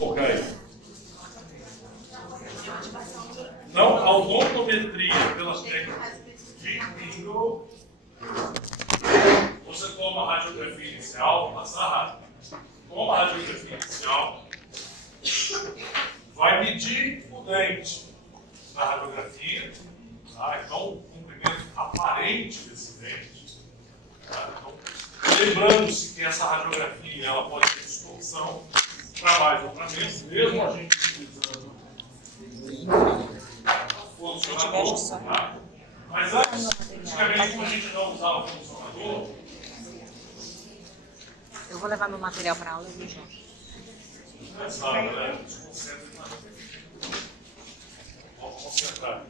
Ok. Então, a odontometria pelas técnicas de Bingo, você toma a radiografia inicial, vou passar rápido. Toma a radiografia inicial, vai medir o dente na radiografia, tá? Então, o comprimento aparente desse dente. Tá? Então, lembrando-se que essa radiografia ela pode ter distorção para mais ou para menos, mesmo a gente utilizando funcionador, tá? Mas antigamente, a gente não usava funcionador. Eu vou levar meu material para aula e junto. Sabe, galera? Vamos concentrar.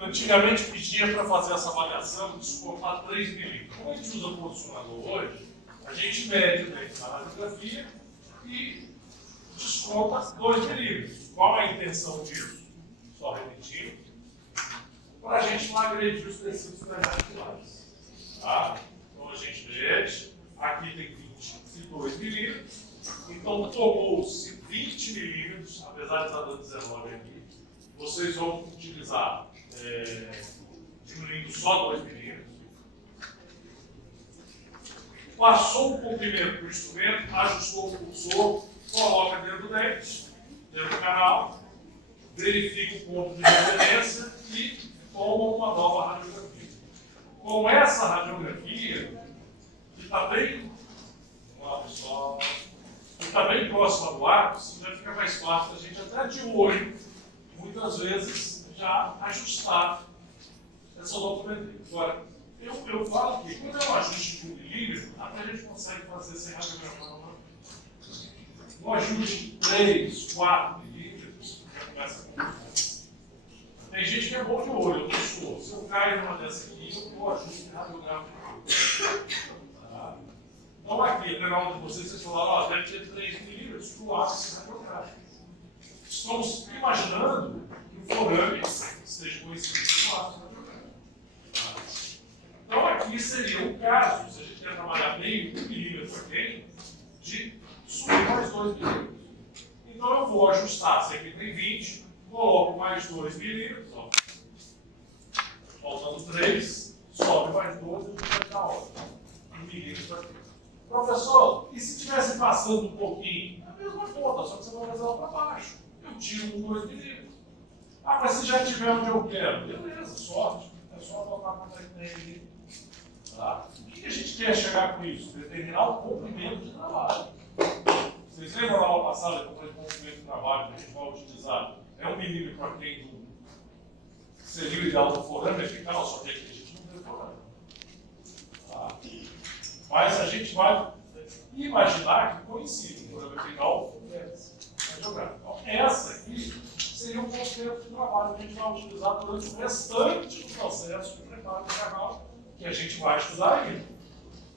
Antigamente pedia para fazer essa avaliação de descontar 3 milímetros. Como a gente usa posicionador hoje, a gente mede o dente na radiografia e desconta 2 milímetros. Qual é a intenção disso? Só repetindo. Para a gente não agredir os tecidos pré-radiculares. Tá? Então a gente mede, aqui tem 22 milímetros, então tomou-se 20 milímetros, apesar de estar dando 19 aqui, vocês vão utilizar diminuindo só 2 milímetros. Passou o comprimento do instrumento, ajustou o cursor, coloca dentro do dente, dentro do canal, verifica o ponto de referência e toma uma nova radiografia. Com essa radiografia, que está bem, bem próxima do ápice, já fica mais fácil a gente até de olho, muitas vezes, já ajustar essa odontometria. Agora, eu falo que quando é um ajuste de 1 milímetro, até a gente consegue fazer sem radiografar uma. Um ajuste de 3, 4 milímetros, já começa a complicar. Tem gente que é bom de olho, eu sou. Se eu caio numa dessa aqui, eu vou ajuste de radiografar. Tá? Então aqui, até na aula de vocês falaram, deve ter 3 milímetros para o ápice radiográfico. Estamos imaginando que o forame esteja coincidindo com o ápice radiográfico. Tá? Então aqui seria o caso, se a gente quer trabalhar meio 1 milímetro aqui, de subir mais 2 milímetros. Então eu vou ajustar, se aqui tem 20, coloco mais 2 milímetros, ó. Faltando 3, sobe mais 2 e a gente vai dar ótimo. 1 milímetro aqui. Professor, e se estivesse passando um pouquinho? É a mesma conta, só que você vai fazer ela para baixo. Eu tiro um 2 milímetros. Ah, mas se já tiver onde eu quero, beleza, sorte. É só botar quanto é que tem ali. Tá? O que a gente quer chegar com isso? Determinar o comprimento de trabalho. Vocês lembram na aula passada que eu falei que o comprimento de trabalho que a gente vai utilizar é 1 milímetro aquém do seria o ideal do forame? Não, só que aqui a gente não tem forame. Tá? Mas a gente vai imaginar que coincide o forame apical com essa radiográfica. Então, essa aqui seria o conceito de trabalho que a gente vai utilizar durante o restante do processo de preparo do canal que a gente vai estudar ainda.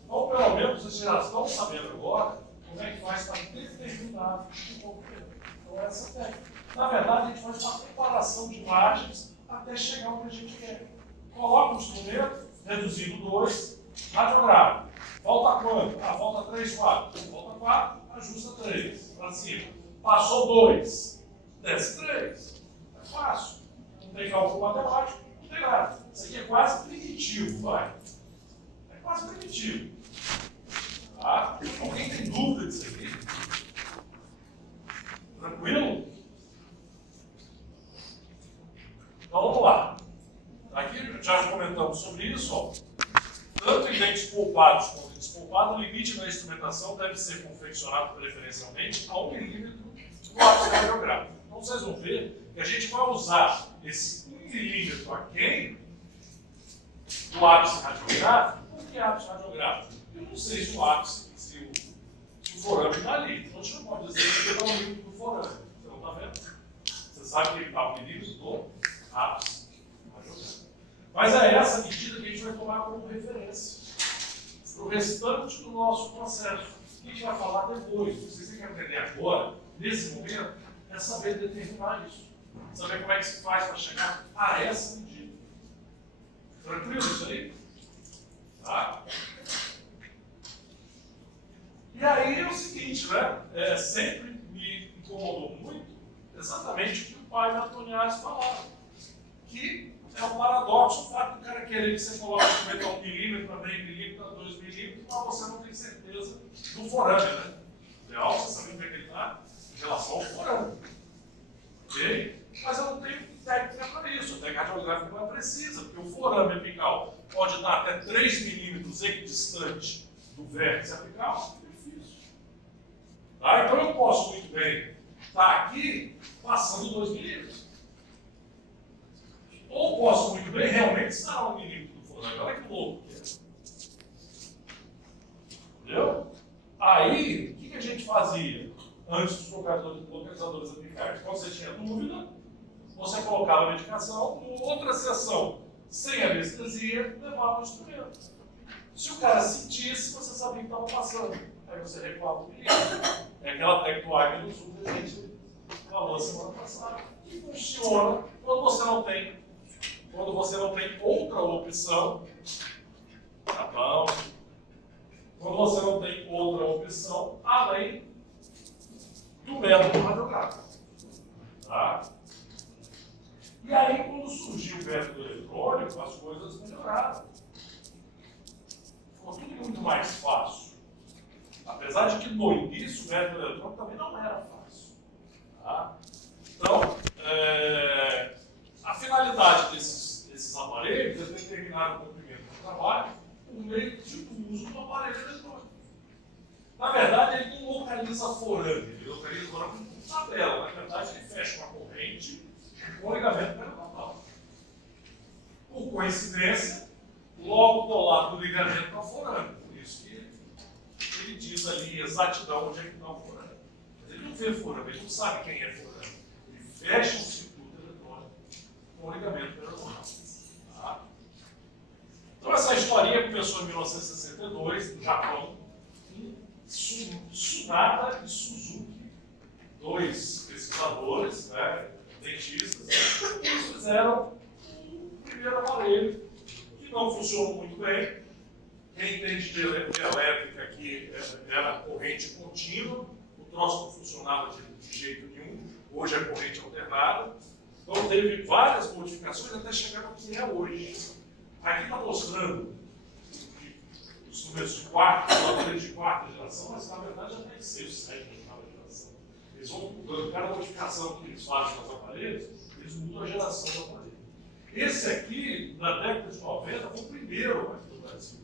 Então, pelo menos, vocês já estão sabendo agora como é que faz para determinar o comprimento. Então, essa técnica. Na verdade, a gente faz uma comparação de imagens até chegar onde a gente quer. Coloca o instrumento, reduzindo 2, radiografa. Volta quanto? Ah, volta 3, 4. Volta 4, ajusta 3, para cima. Passou 2, desce 3. É fácil. Não tem cálculo matemático, não tem nada. Isso aqui é quase primitivo, vai. É quase primitivo. Tá? Alguém tem dúvida disso aqui? Tranquilo? Então vamos lá. Aqui já comentamos sobre isso. Ó. Tanto em dentes polpados quanto em despolpado, o limite da instrumentação deve ser confeccionado preferencialmente a 1 milímetro do ápice radiográfico. Então vocês vão ver que a gente vai usar esse 1 milímetro aquém do ápice radiográfico. Por que ápice radiográfico? Eu não sei se o ápice, se o forame está ali. Então a gente não pode dizer que ele está no milímetro do forame. Você não está vendo? Você sabe que ele está no milímetro do ápice radiográfico. Mas é essa medida que a gente vai tomar como referência para o restante do nosso processo. A gente vai falar depois. Vocês têm que aprender agora, nesse momento, é saber determinar isso. Saber como é que se faz para chegar a essa medida. Tranquilo isso aí? Tá? E aí é o seguinte, né? Sempre me incomodou muito exatamente o que o pai da Antoniazzi falava, que é um paradoxo o fato do cara querer que você coloque 1 milímetro, a meio milímetro, a 2 milímetros, mas você não tem certeza do forame, né? O ideal, você sabe onde é que ele está em relação ao forame. Ok? Mas eu não tenho técnica para isso, a técnica radiográfica não é precisa, porque o forame apical pode estar até 3 milímetros equidistante do vértice apical, é difícil. Tá? Então eu posso muito bem estar aqui passando 2 milímetros. Ou posso muito bem realmente estar a 1 milímetro do forame. Olha que louco que é. Entendeu? Aí, o que a gente fazia antes dos localizadores apicais? Quando você tinha dúvida, você colocava a medicação, numa outra sessão, sem anestesia, levava o instrumento. Se o cara sentisse, você sabia que estava passando. Aí você recuava o milímetro. É aquela técnica do Agni do Sul que a gente falou semana passada. Que funciona quando você não tem outra opção. Tá bom? Quando você não tem outra opção, além do método radiográfico. Tá? E aí, quando surgiu o método eletrônico, as coisas melhoraram. Ficou tudo muito mais fácil. Apesar de que no início o método eletrônico também não era fácil. Tá? Então, a finalidade desses aparelhos é determinar o comprimento do trabalho por meio do uso do aparelho eletrônico. Na verdade, ele não localiza forame, ele localiza forame com tabela. Na verdade, ele fecha uma corrente com o ligamento periodontal. Por coincidência, logo do lado do ligamento está o forame. Por isso que ele diz ali exatidão onde é que está o forame. Mas ele não vê forame, ele não sabe quem é forame. Ele fecha um circuito eletrônico com o ligamento periodontal. Tá? Então essa historinha começou em 1962, no Japão, com Tsunada e Suzuki, dois pesquisadores, né, dentistas, eles fizeram o primeiro aparelho que não funcionou muito bem. Quem entende de elétrica aqui era corrente contínua, o troço não funcionava de jeito nenhum, hoje é corrente alternada. Então teve várias modificações até chegar no que é hoje. Aqui está mostrando os números de quarta geração, mas na verdade já tem 6, 7 de quarta geração. Eles vão mudando, cada modificação que eles fazem nos aparelhos, eles mudam a geração do aparelho. Esse aqui, na década de 90, foi o primeiro aqui no Brasil.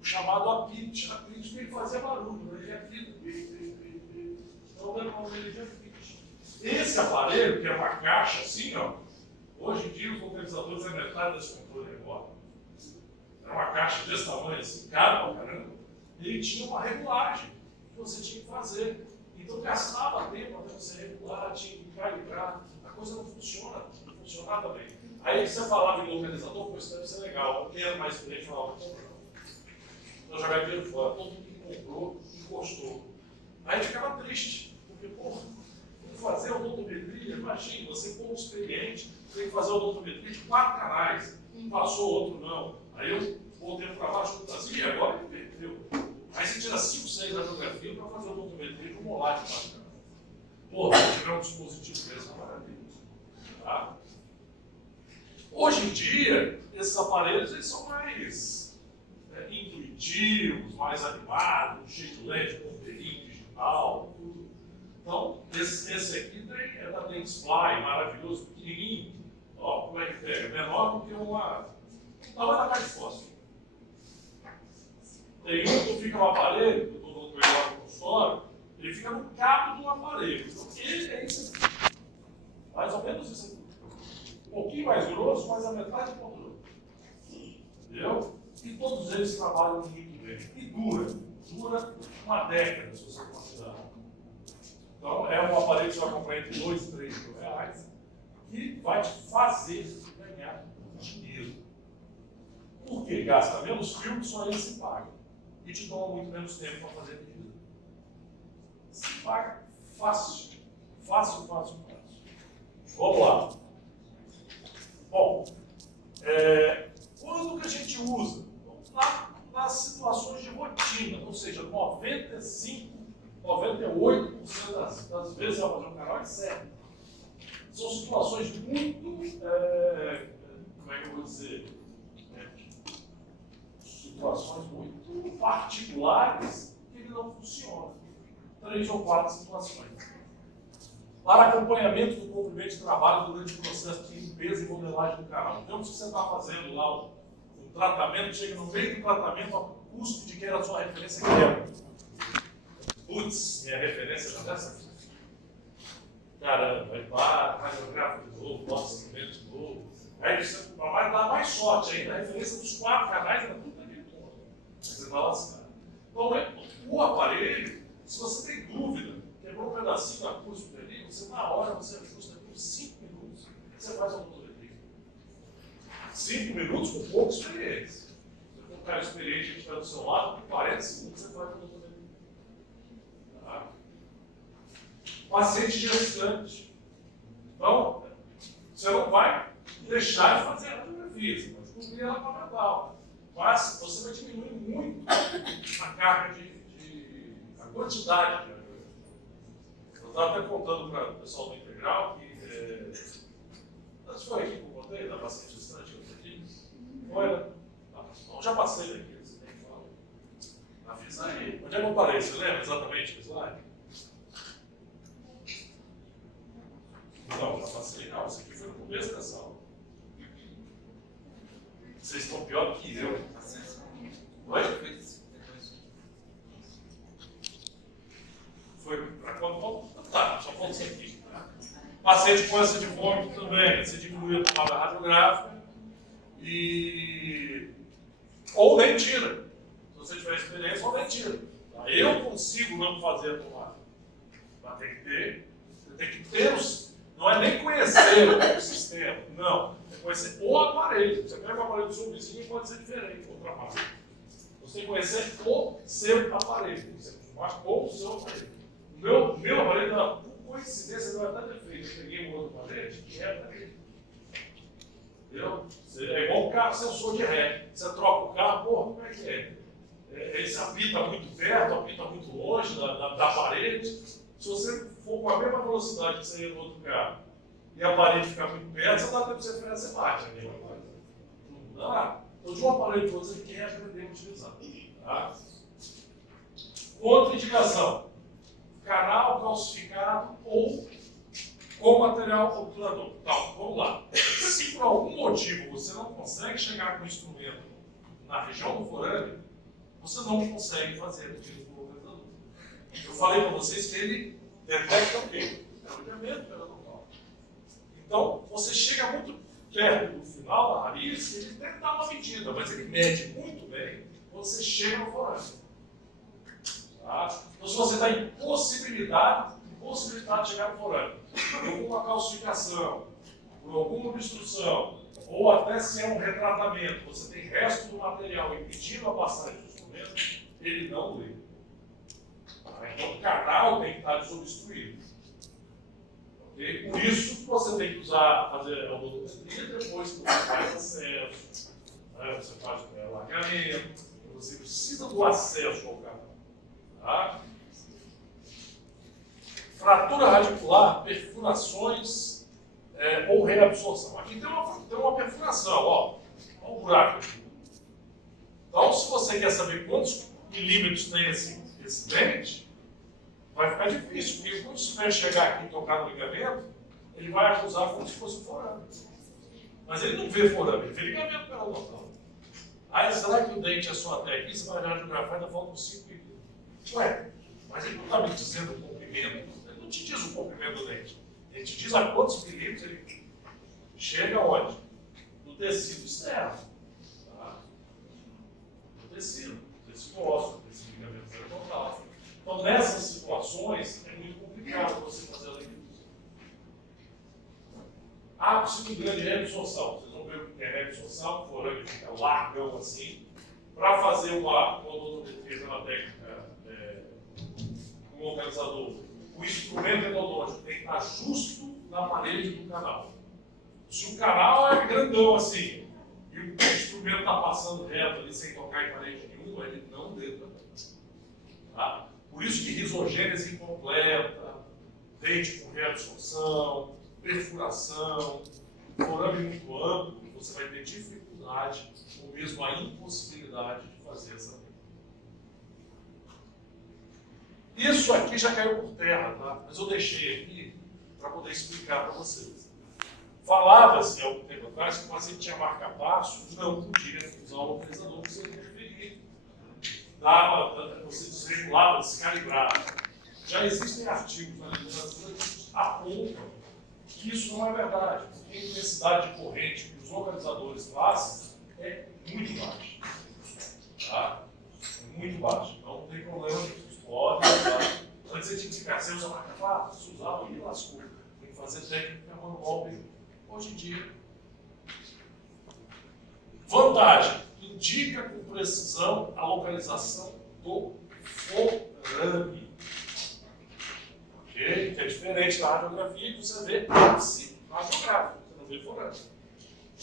O chamado apit. Apit ele fazia barulho, ele apita. Então dando uma orelha de apit. Esse aparelho, que é uma caixa assim, ó, hoje em dia os localizadores é metade desse controle agora. Era uma caixa desse tamanho, assim, caro pra caramba. Ele tinha uma regulagem que você tinha que fazer. Então gastava tempo até você regular, tinha que calibrar. A coisa não funcionava bem. Aí você falava em localizador, pô, isso deve ser legal. Quem era mais experiente falava, não. Então jogar dinheiro fora. Todo mundo que comprou, encostou. Aí a gente ficava triste, porque, pô, fazer odontometria, imagina, você como experiente, tem que fazer odontometria de 4 canais. Um passou, outro não. Aí eu voltei para baixo do Brasil e agora ele perdeu. Aí você tira 5, 6 radiografias para fazer odontometria de um molar de 4 canais. Pô, se tiver um dispositivo desse, é uma maravilha. Tá? Hoje em dia, esses aparelhos eles são mais intuitivos, mais animados, cheio de LED, ponteirinho digital, tudo. Então, esse aqui é da Dentsply, maravilhoso, pequenininho. Ó, como é que pega? Menor do que uma tamanho da caixa de fósforo. Tem um que fica no aparelho, que eu estou dando para ele lá no consultório, ele fica no cabo do aparelho. Então, ele é isso aqui. Mais ou menos isso aqui. Um pouquinho mais grosso, mas a metade pontuou. Entendeu? E todos eles trabalham muito bem. E dura uma década, se você considerar. Então, é um aparelho que você vai comprar entre 2 e 3 mil reais, que vai te fazer ganhar dinheiro. Por quê? Gasta menos filme, só ele se paga. E te toma muito menos tempo para fazer medida. Se paga fácil. Fácil. Vamos lá. Bom, quando que a gente usa? Na nas situações de rotina, ou seja, 95, 98% das vezes vai fazer um canal e serve. São situações muito, como é que eu vou dizer, situações muito particulares que ele não funciona. 3 ou 4 situações. Para acompanhamento do cumprimento de trabalho durante o processo de limpeza e modelagem do canal. Então, se você está fazendo lá um tratamento, chega no meio do tratamento, a custo de que era a sua referência quebra. Putz, minha referência já dessa? Caramba, vai lá, radiografa de novo, bota o instrumento de novo. Aí você vai dar mais sorte ainda, a referência dos 4 canais era tudo daquele ponto. Você vai lascar. Então, o aparelho, se você tem dúvida, quebrou um pedacinho da acústica ali, você na hora você ajusta por 5 minutos, você faz a motoria. 5 minutos com pouca experiência. Se for um cara experiente que estiver do seu lado, por 40 segundos você faz a motoria. Tá? Paciente gestante. Então, você não vai deixar de fazer a radiografia, você vai descobrir ela fundamental. Mas você vai diminuir muito a carga a quantidade de radiografia. Eu estava até contando para o pessoal do Integral que antes foi aqui que eu contei, da paciente gestante que eu aqui. Foi, né? Então já passei aqui, você tem que falar. Já fiz aí. Onde é que eu parei? Você lembra exatamente o slide? Não, já passei. Não, isso aqui foi no começo dessa aula. Vocês estão pior do que eu. Oi? Foi para quando? Tá, só falta isso aqui. Tá? Paciente com ânsia de vômito também. Você diminui a tomada radiográfica ou nem tira. Se você tiver experiência, ou nem tira. Tá? Eu consigo não fazer a tomada. Mas tem que ter não é nem conhecer o sistema, não. É conhecer o aparelho. Você pega o aparelho do seu vizinho e pode ser diferente do outro aparelho. Você tem que conhecer o seu aparelho. Você acostumar com o seu aparelho. O meu aparelho, por coincidência, não é até defeito. Eu peguei um outro aparelho que é daquele. Entendeu? É igual um carro sensor de ré. Você troca o carro, porra, como é que é? Ele se apita muito perto, apita muito longe da parede. Se você for com a mesma velocidade que você ia no outro carro e a parede ficar muito perto, você dá tempo de você frear, você bate. Não dá. Então, de um aparelho de outro, você quer aprender a utilizar. Tá? Contraindicação. Canal calcificado ou com material obturador. Então, vamos lá. Se por algum motivo você não consegue chegar com o instrumento na região do forame, você não consegue fazer o tiro do localizador. Eu falei para vocês que ele detecta o quê? É o incremento periodontal. Então, você chega muito perto do final da raiz, ele tenta dar uma medida, mas ele mede muito bem quando você chega no forame. Tá? Então, se você está impossibilidade de chegar no forame, por alguma calcificação, por alguma obstrução, ou até se é um retratamento, você tem resto do material impedindo a passagem do instrumento, ele não lê. Então, o canal tem que estar desobstruído. Okay? Por isso, você tem que fazer a odontologia depois que você faz acesso, né? Você faz o alargamento, você precisa do acesso ao canal. Tá? Fratura radicular, perfurações ou reabsorção. Aqui tem uma perfuração, ó o buraco aqui. Então, se você quer saber quantos milímetros tem esse dente, vai ficar difícil, porque quando você chegar aqui e tocar no ligamento, ele vai acusar como se fosse um forame. Mas ele não vê forame, ele vê ligamento periodontal. Aí, será que o dente é só até aqui? Você vai radiografar e ainda faltam 5 milímetros. Ué, mas ele não está me dizendo o comprimento. Ele não te diz o comprimento do dente. Ele te diz a quantos milímetros ele chega onde? No tecido externo. Tá? No tecido ósseo, no tecido ligamento periodontal. Então, nessas situações, é muito complicado você fazer a leitura. Ápice de grande reabsorção. Vocês vão ver o que é reabsorção, o forame fica largão assim. Para fazer uma odontometria na técnica com o localizador, o instrumento endodôntico tem que estar justo na parede do canal. Se o canal é grandão assim, e o instrumento está passando reto ali sem tocar em parede nenhuma, dando, ele não deu também. Tá? Por isso que risogênese incompleta, dente com reabsorção, perfuração, forame muito amplo, você vai ter dificuldade ou mesmo a impossibilidade de fazer essa técnica. Isso aqui já caiu por terra, tá? Mas eu deixei aqui para poder explicar para vocês. Falava-se há algum tempo atrás que o paciente tinha marca-passo, não podia usar o localizador que você interferia. Você desregulava, descalibrava. Já existem artigos na literatura que apontam que isso não é verdade. A intensidade de corrente que os localizadores fazem é muito baixa. Tá? É muito baixa. Então não tem problema nisso. Pode usar. Antes você tinha que ficar sem usar marca-passo, se usava e lascou. Tem que fazer técnica manual mesmo. Hoje em dia. Vantagem: indica com precisão a localização do forame. Ok? Que é diferente da radiografia que você vê ápice radiográfico, você não vê forame.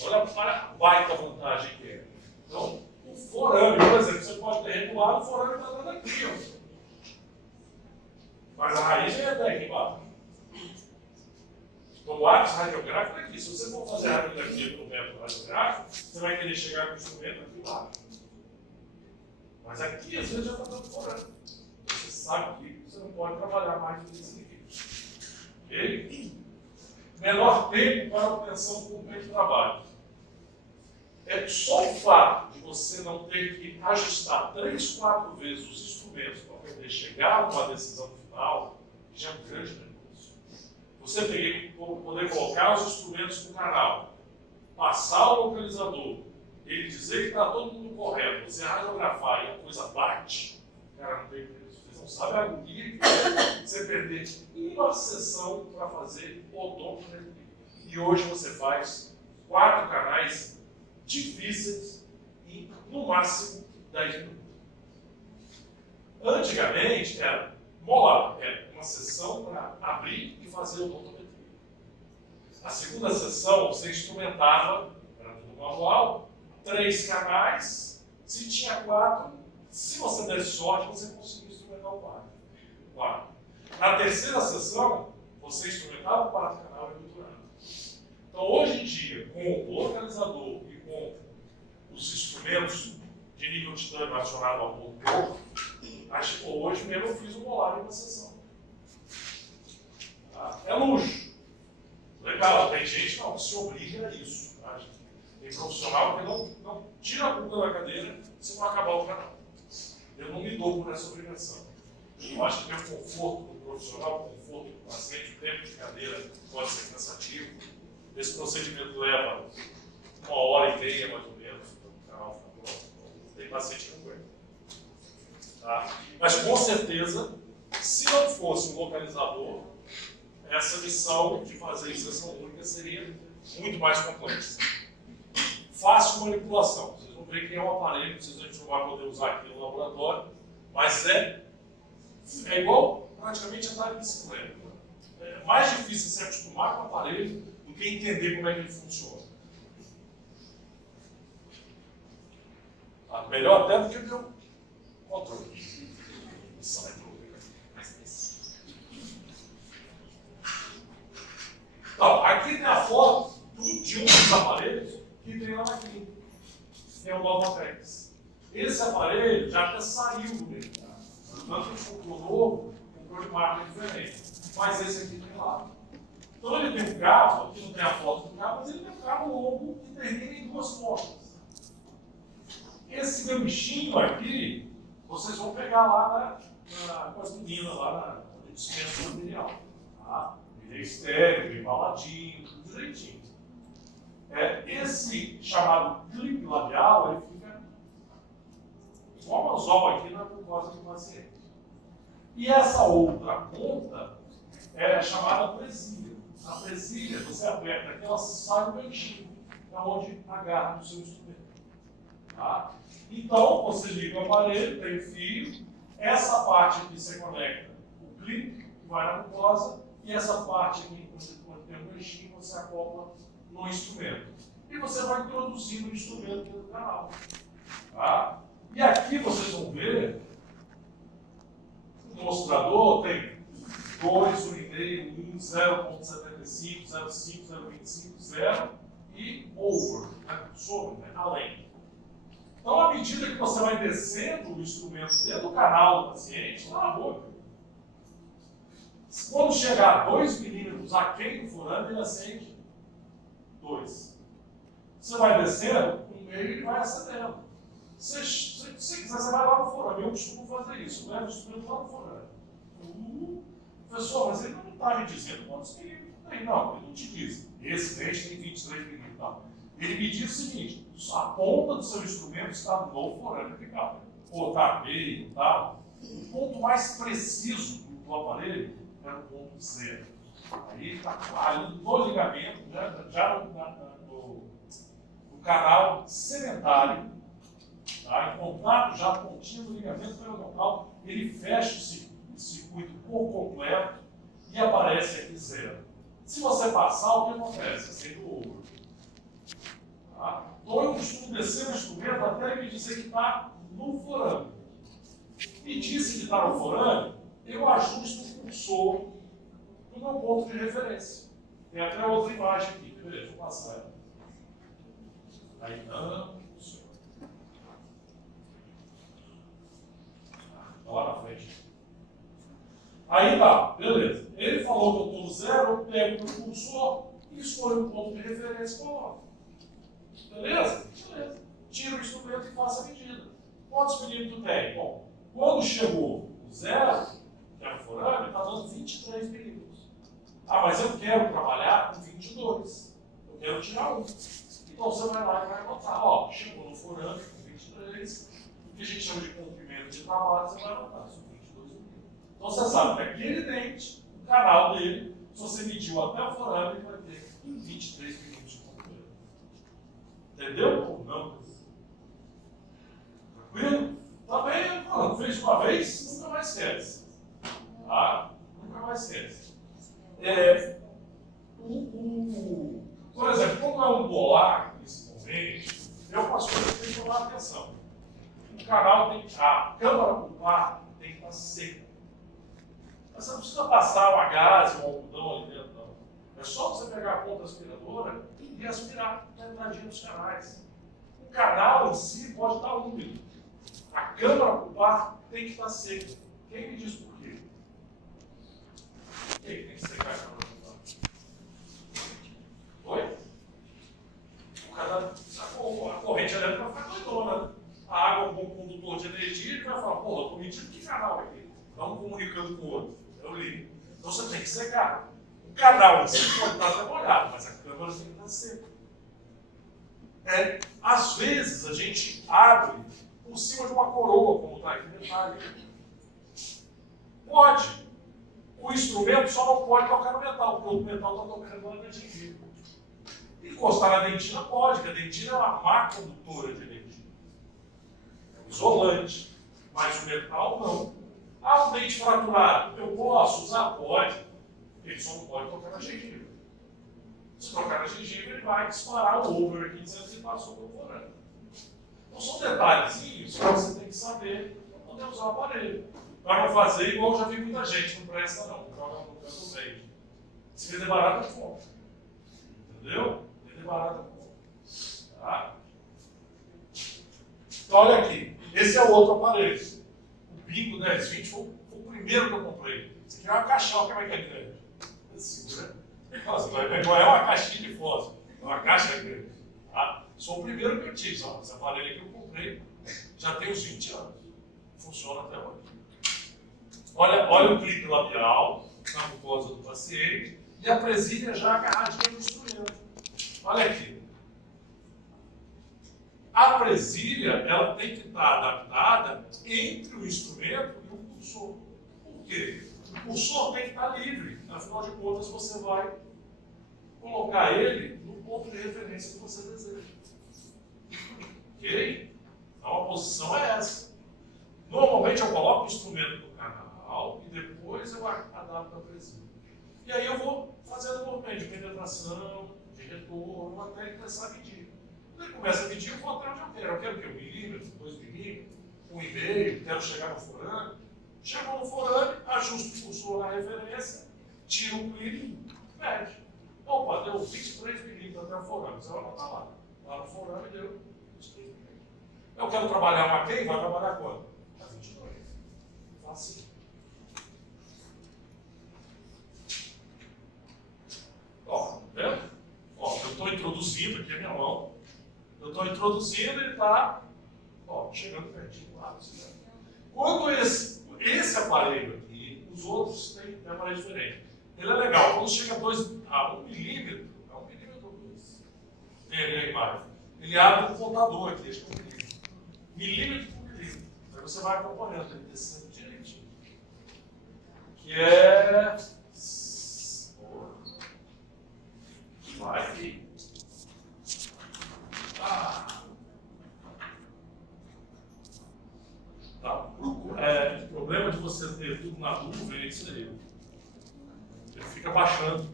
Olha para a baita vantagem que é. Então, o forame, por exemplo, você pode ter regulado, o forame está dando aqui, ó. Mas a raiz é até aqui embaixo. Então, o ápice radiográfico é aqui. Se você for fazer a radiografia pelo método radiográfico, você vai querer chegar com o instrumento aqui embaixo. Mas aqui, às vezes, já está dando forame. Você sabe que você não pode trabalhar mais do que isso aqui. Ok? Menor tempo para obtenção do cumprimento de trabalho. É só o fato de você não ter que ajustar 3, 4 vezes os instrumentos para poder chegar a uma decisão final, que já é um grande negócio. Você poder colocar os instrumentos no canal, passar o localizador, ele dizer que está todo mundo correto, você radiografar e a coisa bate, cara, não tem preço. Vocês não sabem a agonia que é você perder uma sessão para fazer odontometria. E hoje você faz 4 canais difíceis em, no máximo, 10 minutos. Antigamente era molar, era uma sessão para abrir e fazer odontometria. A segunda sessão você instrumentava, era tudo manual, 3 canais, se tinha 4, se você desse sorte, você conseguia instrumentar o 4. Na terceira sessão, você instrumentava o 4º canal e obturava. Então, hoje em dia, com o localizador e com os instrumentos de nível titânio acionado ao motor, hoje mesmo eu fiz um molar em uma sessão. Tá? É luxo. Legal, tem gente que se obriga a isso. Tá? Tem profissional que não tira a bunda da cadeira se não acabar o canal. Eu não me dou por essa obrigação. Eu acho que tem o conforto do profissional, o conforto do paciente, o tempo de cadeira pode ser cansativo. Esse procedimento leva 1h30 mais ou menos, para o canal ficar pronto. Tem paciente que não aguenta. Tá? Mas com certeza, se não fosse um localizador, essa missão de fazer inserção única seria muito mais complexa. Fácil manipulação. Vocês vão ver que é um aparelho, vocês não vão poder usar aqui no laboratório, mas é igual praticamente andar de bicicleta. É mais difícil se acostumar com o aparelho do que entender como é que ele funciona. Tá? Melhor até do que o meu controle. Então, aqui tem a foto de um dos aparelhos que tem lá na clínica, que é o Novotex. Esse aparelho já até saiu do mercado. Tanto que comprou novo, comprou de marca diferente. Mas esse aqui tem lá. Então ele tem um cabo, aqui não tem a foto do cabo, mas ele tem um cabo longo que termina em 2 pontas. Esse meu bichinho aqui, vocês vão pegar lá com as meninas, lá no dispensa do material. Tá? Ele é estéreo, embaladinho, tudo direitinho. Esse chamado clipe labial, ele fica igual um anzol aqui na mucosa do paciente. E essa outra ponta é chamada presilha. A presilha, você aperta aqui, ela sai um ganchinho, é onde agarra no seu instrumento. Tá? Então, você liga o aparelho, tem o fio, essa parte aqui você conecta o clipe, que vai na mucosa, e essa parte aqui, quando tem um ganchinho, você acopla no instrumento. E você vai introduzindo o instrumento dentro do canal. Tá? E aqui vocês vão ver, o mostrador tem 2, 1,5, 1, 0,75, 0,5, 0,25, 0 e over, né? Sobre, né? Além. Então, à medida que você vai descendo o instrumento dentro do canal do paciente, está na boca. Quando chegar a 2 milímetros aquém do forame, ele acende 2. Você vai descendo, no meio ele vai acendendo. Se quiser, você vai lá no forame. Eu costumo fazer isso, levo o instrumento lá no forame. Professor, mas ele não está me dizendo quantos milímetros tem. Não, ele não te diz. Esse dente tem 23 milímetros. Não. Ele me diz o seguinte: a ponta do seu instrumento está no forame apical. Ou está meio, tal. O ponto mais preciso do aparelho é o ponto 0. Aí está ali no ligamento, já no canal sedentário, tá? Em contato já com a pontinha do ligamento periodontal, ele fecha o circuito por completo e aparece aqui 0. Se você passar, o que acontece? Acende o over. Tá? Então eu costumo descer o instrumento até ele me dizer que está no forame. Me disse que está no forame, eu ajusto o cursor no meu ponto de referência. Tem até outra imagem aqui, beleza, vou passar ela. Aí não, funciona. Está lá na frente. Aí tá, beleza. Ele falou que eu estou no 0, eu pego o meu cursor e escolho um ponto de referência e coloco. Beleza? Beleza. Tiro o instrumento e faço a medida. Quantos milímetros tem? Bom, quando chegou o 0, que é o forame, está dando 23 milímetros. Ah, mas eu quero trabalhar com 22. Eu quero tirar um. Então você vai lá e vai anotar. Ó, chegou no forame com 23. O que a gente chama de comprimento de trabalho, você vai anotar. São 22 milímetros. Então você sabe que aquele dente, o canal dele, se você mediu até o forame, ele vai ter 23 milímetros de comprimento. Entendeu ou não? Tranquilo? Também, mano, fez uma vez, nunca mais esquece. Tá? Nunca mais esquece. Por exemplo, como é um molar, principalmente, eu passo por isso, tem que tomar atenção. O canal tem que, a câmara pulpar tem que estar seca. Mas você não precisa passar uma gaze, um algodão ali dentro, não. É só você pegar a ponta aspiradora e aspirar na entradinha dos canais. O canal em si pode estar úmido. A câmara pulpar tem que estar seca. Quem me diz por quê? Quem tem que secar a câmara pulpar? Oi? A corrente elétrica vai ficar doidona, né? A água é um bom condutor de energia e vai falar, porra, estou medindo que canal aqui? Estamos comunicando com o outro. Eu ligo. Então você tem que secar. O canal em si pode estar até molhado, mas a câmara tem que estar seca. Às vezes a gente abre por cima de uma coroa, como está aqui no detalhe. Pode. O instrumento só não pode tocar no metal, porque o metal está tocando na gengiva. Encostar na dentina pode, porque a dentina é uma má condutora de energia. É um isolante. Mas o metal não. Ah, um dente fraturado. Eu posso usar? Pode. Ele só não pode tocar na gengiva. Se tocar na gengiva, ele vai disparar o over aqui dizendo que passou pelo forame. Então são detalhezinhos que você tem que saber para poder usar o aparelho. Para não fazer igual eu já vi muita gente, não presta não. Joga no canto do meio. Se vender barato, é fome. Entendeu? Vender barato, é fome. Tá? Então olha aqui. Esse é o outro aparelho. O Bingo 1020 foi o primeiro que eu comprei. Esse aqui é uma caixão, como é que é grande? Segura. Nossa, não é uma caixinha de fósforo, é uma caixa grande. Tá? Sou o primeiro que eu tive. Ó, esse aparelho aqui eu comprei já tem uns 20 anos. Funciona até hoje. Olha o clipe labial na mucosa do paciente e a presilha já agarradinha no instrumento. Olha aqui. A presilha ela tem que estar adaptada entre o instrumento e o cursor. Por quê? O cursor tem que estar livre. Afinal de contas, você vai colocar ele no ponto de referência que você deseja. Ok? Então a posição é essa. Normalmente eu coloco o instrumento no canal e depois eu adapto a presilha. E aí eu vou fazendo o movimento de penetração, de retorno, até ele começar a medir. Quando ele começa a medir, eu vou até onde eu quero. Eu quero o quê? 1 milímetro, 2 milímetros. um e-mail, quero chegar no forame. Chegou no forame, ajusta o cursor na referência, tira o clean, mede. Opa, deu 23 milímetros até o forame. Você vai botar lá. Lá no forame deu 23 milímetros. Eu quero trabalhar uma quem? Vai trabalhar quando? A 22. Fácil. Ó, tá vendo? Ó, eu estou introduzindo aqui a minha mão. Eu estou introduzindo e está chegando pertinho lá. Quando esse aparelho aqui, os outros têm aparelho diferente. Ele é legal. Quando chega a 1 milímetro, é 1 milímetro ou 2? Ele é imagem. Ele abre um contador aqui, acho que é 1 milímetro. Milímetro por milímetro. Aí você vai acompanhando, ele descendo direitinho. Que é. Vai aqui. Tá. O problema de você ter tudo na nuvem é isso aí. Ele fica baixando.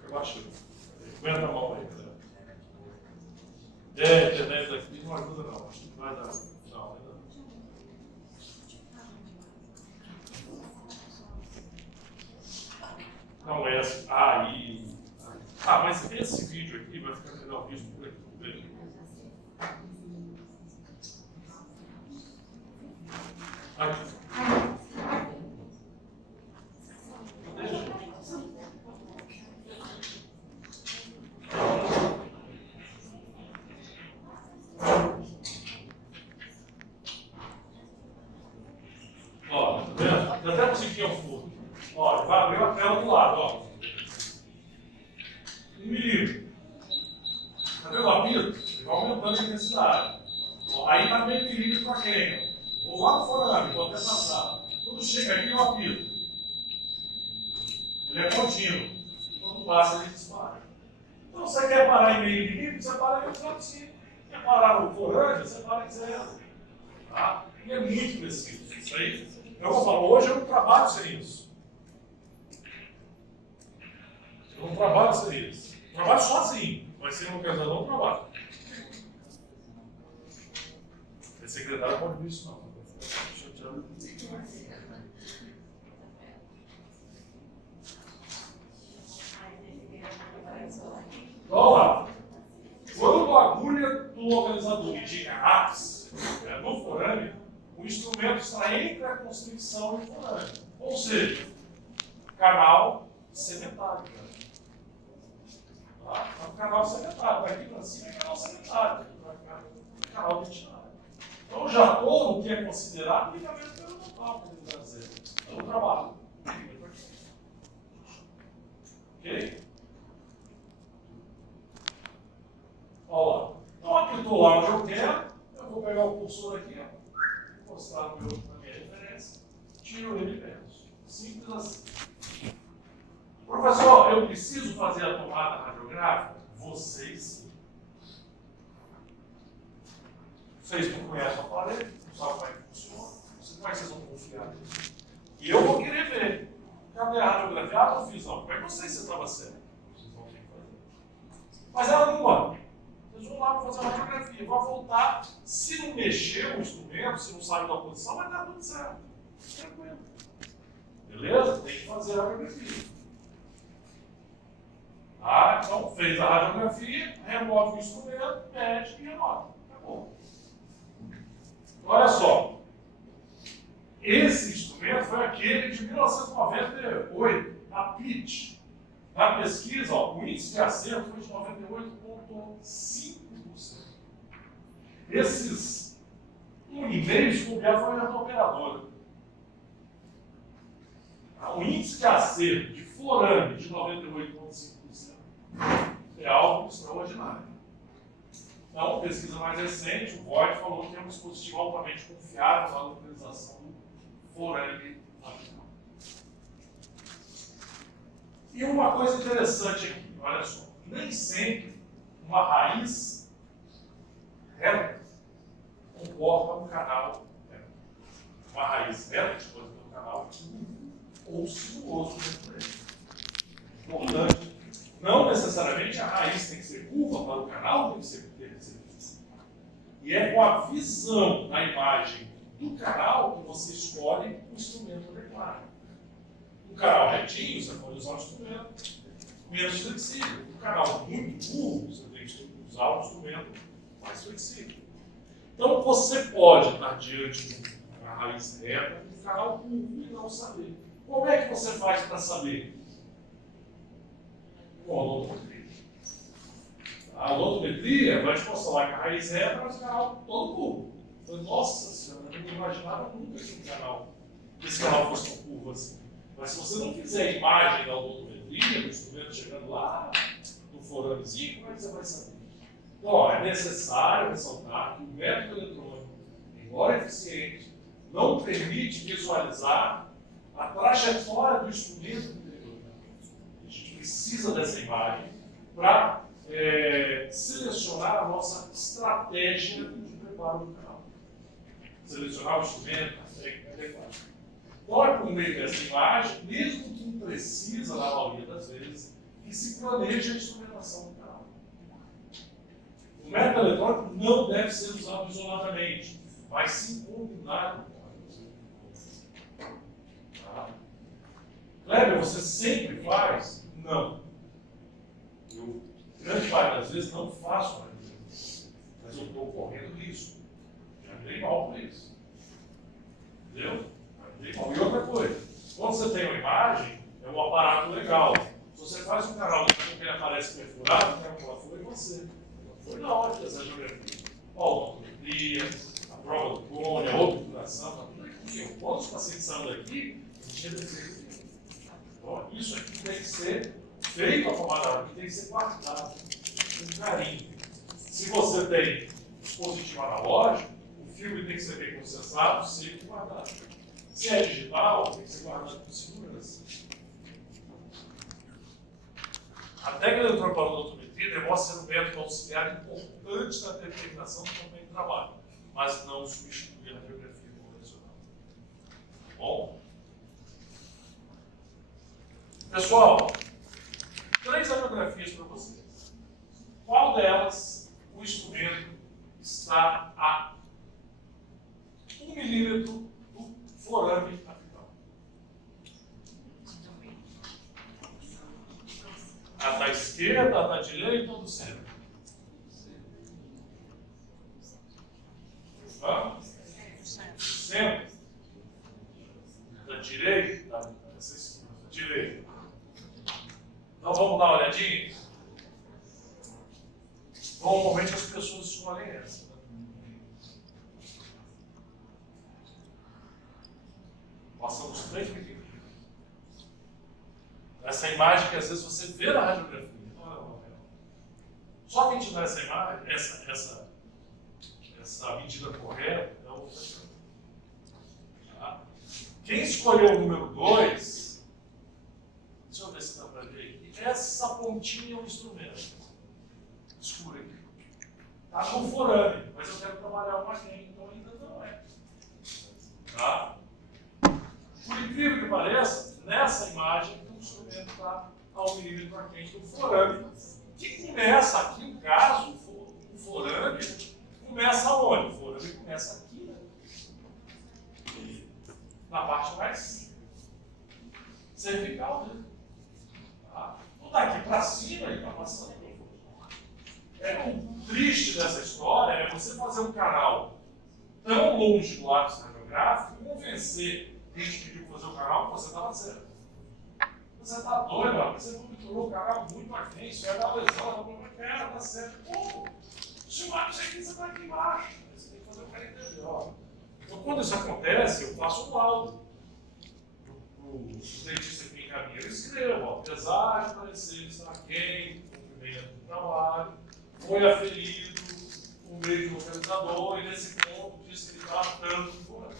Fica baixando. Aguenta a mão aí, galera. A internet daqui não ajuda não. Acho que vai dar. Não, ainda não. Não é assim. Aí. Mas esse vídeo aqui vai ficar melhor visto por aqui. Aqui. Ó, tá vendo? Dá até musiquinha ao fundo. Ó, vai abrir a tela do lado, ó. 1 milímetro. Tá vendo o apito? Ele vai aumentando a intensidade. Ó, aí tá meio milímetro para quem? Vou lá no forame, vou até passar. Quando chega aqui, eu apito. Ele é contínuo. Quando passa, ele dispara. Então, você quer parar em meio milímetro, você para em 800. Quer parar no forame, você para em 0. Tá? E é muito preciso. Isso aí, eu vou falar, hoje eu não trabalho sem isso. Eu não trabalho sem isso. Eu trabalho sozinho, mas sem uma pessoa não trabalho. A secretária pode ver isso não. Deixa eu tirar. Vamos lá. Quando a agulha do localizador indica ápice no forame, o instrumento está entre a constricção e o forame. Ou seja, canal sedentário. Tá? É um canal sedentário. Daqui para cima é canal sedentário. Daqui para cá é canal dentinário. Então eu já estou no que é considerado ligamento periodontal, que ele vai dizer. Eu trabalho. Ok? Olha lá. Então aqui eu estou lá onde eu quero. Eu vou pegar o cursor aqui, ó, mostrar na minha referência. Tiro ele menos. Simples assim. Professor, eu preciso fazer a tomada radiográfica? Vocês sim. Vocês não conhecem o aparelho, não sabem como é que funciona. Como é que vocês vão confiar nisso? E eu vou querer ver. Cadê a radiografia? Ah, não fiz não. Como é que eu sei se estava certo? Vocês vão ter que fazer. Mas ela não. Vocês vão lá para fazer a radiografia. Vai voltar. Se não mexer o instrumento, se não sabe da posição, vai dar tudo certo. Tranquilo. Beleza? Tem que fazer a radiografia. Ah, então fez a radiografia, remove o instrumento, mede e renova. Acabou. Olha só. Esse instrumento foi aquele de 1998, a PIT. Na pesquisa, ó, o índice de acerto foi de 98,5%. Esses 1,5% de bobear foi a operadora. O índice de acerto de forame de 98,5% é algo extraordinário. Então, pesquisa mais recente, o Voigt falou que é um dispositivo altamente confiável na localização do forame apical. E uma coisa interessante aqui, olha só, nem sempre uma raiz reta comporta um canal reto. Uma raiz reta pode ter um canal ou sinuoso dentro dele. Importante. Não necessariamente a raiz tem que ser curva para o canal, tem que ser curva. E é com a visão da imagem do canal que você escolhe o instrumento adequado. Um canal retinho, você pode usar um instrumento menos flexível. Um canal muito curvo, você tem que usar um instrumento mais flexível. Então você pode estar diante de uma raiz reta, um canal curvo e não saber. Como é que você faz para saber? Com a lotometria. A lotometria vai te mostrar lá que a raiz reta, mas o canal todo curvo. Então, nossa senhora, eu não imaginava nunca que esse canal fosse tão curvo assim. Mas se você não fizer a imagem da lotometria, do instrumento chegando lá no foramezinho, como é que você vai saber? Então, ó, é necessário ressaltar que o método eletrônico, embora eficiente, não permite visualizar a trajetória do instrumento anterior. A gente precisa dessa imagem para selecionar a nossa estratégia de preparo do canal. Selecionar o instrumento, a técnica adequada. Então, é por meio dessa imagem, mesmo que imprecisa, na maioria das vezes, que se planeja a instrumentação do canal. O método eletrônico não deve ser usado isoladamente, mas sim combinado com a música. Tá? Kleber, você sempre faz? Não. Eu, grande parte das vezes, não faço mais. Mas eu estou correndo risco. Já me dei mal por isso. Entendeu? E outra coisa, quando você tem uma imagem, é um aparato legal. Se você faz um canal que ele aparece perfurado, ela foi você. Foi na hora de fazer a geografia. A autometria, a prova do cone, a obturação, está tudo aqui. Quando os pacientes saem daqui, a gente deseja. Então, isso aqui tem que ser feito acomodado, tem que ser guardado com carinho. Se você tem dispositivo analógico, o filme tem que ser bem processado, seco e guardado. Se é digital, tem que ser guardado com segurança. A técnica de lotometria demonstra ser um método auxiliar importante na determinação do tamanho de trabalho, mas não substitui a radiografia convencional. Tá bom? Pessoal, 3 radiografias para vocês. Qual delas o instrumento está a 1 milímetro do forame apical? A da esquerda, a da direita ou do centro? Hã? Centro? Da direita? Da direita. Então vamos dar uma olhadinha? Normalmente as pessoas escolhem essa. Passamos 3 milímetros. Essa imagem que às vezes você vê na radiografia. Só quem tiver essa imagem, essa medida correta, é o tá? Quem escolheu o número 2, deixa eu ver se dá para ver aqui. Essa pontinha é um instrumento. Escura aqui. Está no forame, mas eu quero trabalhar uma quem, então ainda não é. Tá? Por incrível que pareça, nessa imagem, o instrumento está a 1 milímetro aquém do forame, que começa aqui, no caso, o forame começa onde? O forame começa aqui, né? Na parte mais cervical dele. Tá? Então daqui para cima ele está passando aqui. O triste dessa história é você fazer um canal tão longe do lápis radiográfico e convencer quem te pediu para fazer o canal que você estava certo. Você está doido, você monitorou o canal muito à frente, isso vai dar lesão, não quero, está certo. Como? Se o lápis aqui, você está aqui embaixo. Você tem que fazer o cara entender. Então, quando isso acontece, eu faço um laudo. O dentista que me encaminha, eu escrevo, apesar de parecer estar aquém, cumprimento do trabalho, foi aferido o meio de localizador e nesse ponto disse que ele está tanto fora.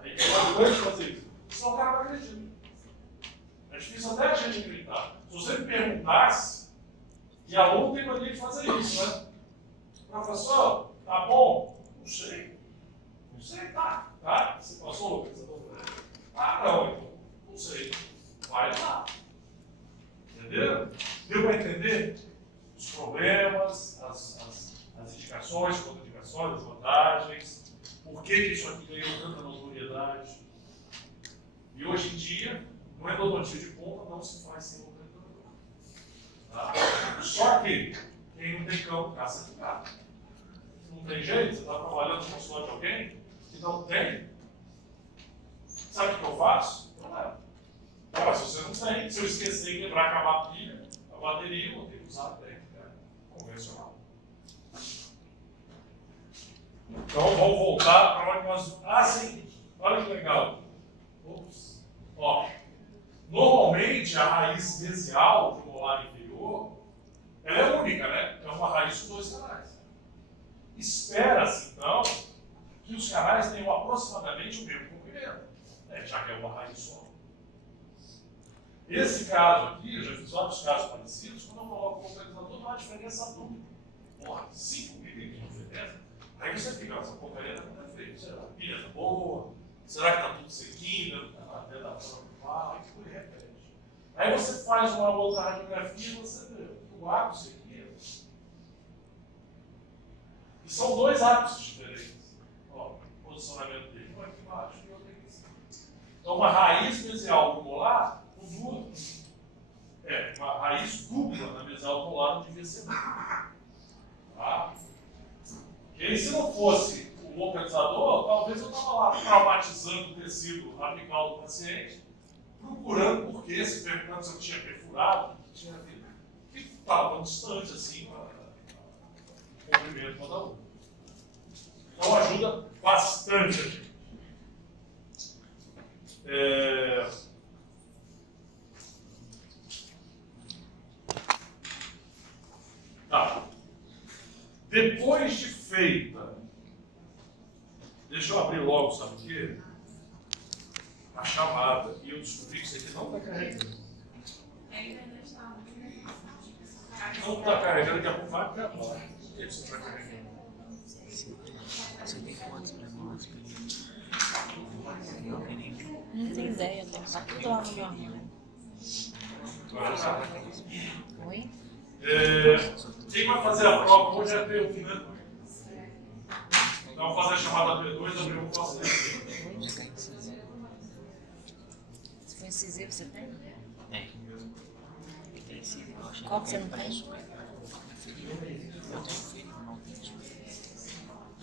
Aí que eu vou fazer isso. Senão o cara não acredita. É difícil até a gente acreditar. Se você me perguntasse, e aluno tem mania de fazer isso, né? Professor, tá bom? Não sei. Não sei, tá. Tá? Você passou o localizador por ele? Ah, não, então. Não sei. Vai lá. Entendeu? Deu para entender? Os problemas, as indicações, E hoje em dia, no endodontia de ponta não se faz sem localizador. Tá? Só que quem não tem cão, caça de gato. Não tem jeito, você está trabalhando no consultório de alguém que não tem. Sabe o que eu faço? Eu levo. Agora, se você não tem, se eu esquecer de quebrar a bateria, eu vou ter que usar a técnica convencional. Então, vamos voltar para onde nós... Ah, sim! Olha que legal. Ops. Ó, normalmente, a raiz mesial do molar inferior, ela é única, né? É uma raiz com 2 canais. Espera-se, então, que os canais tenham aproximadamente o mesmo comprimento, né? Já que é uma raiz só. Esse caso aqui, eu já fiz vários casos parecidos, quando eu coloco o localizador, dá uma diferença dupla. Porra, 5 milímetros de diferença. Aí você fica, essa porcaria está com defeito. Será que a pilha está boa? Será que está tudo sequinho? Até dá para aí tudo repete. Aí você faz uma outra radiografia e você vê o ápice aqui. E são 2 ápices diferentes. Ó, o posicionamento dele, um aqui embaixo e outro aqui em cima. Então, uma raiz mesial do molar, uma raiz dupla na mesial do molar não devia ser dupla. Tá? E aí, se não fosse o localizador, talvez eu estava lá traumatizando o tecido apical do paciente, procurando por quê, se perguntando se eu tinha perfurado, que estava tão distante assim, o comprimento cada um. Então ajuda bastante a gente. Tá. Depois de feita, deixa eu abrir logo, sabe o quê? A chamada. E eu descobri que isso aqui não está carregando. Não está carregando, daqui a pouco vai acabar. Por que isso está carregando? Você tem quantos premolares pequenos? Não tenho ideia, tá tudo lá no meu armário. Oi? Quem vai fazer a prova hoje é P1, né? Então, vou fazer a chamada P2, abrir o próximo. Se for incisivo, você tem? É. Tem incisivo, eu acho. Qual que você não tem? Eu tenho ferido, não tenho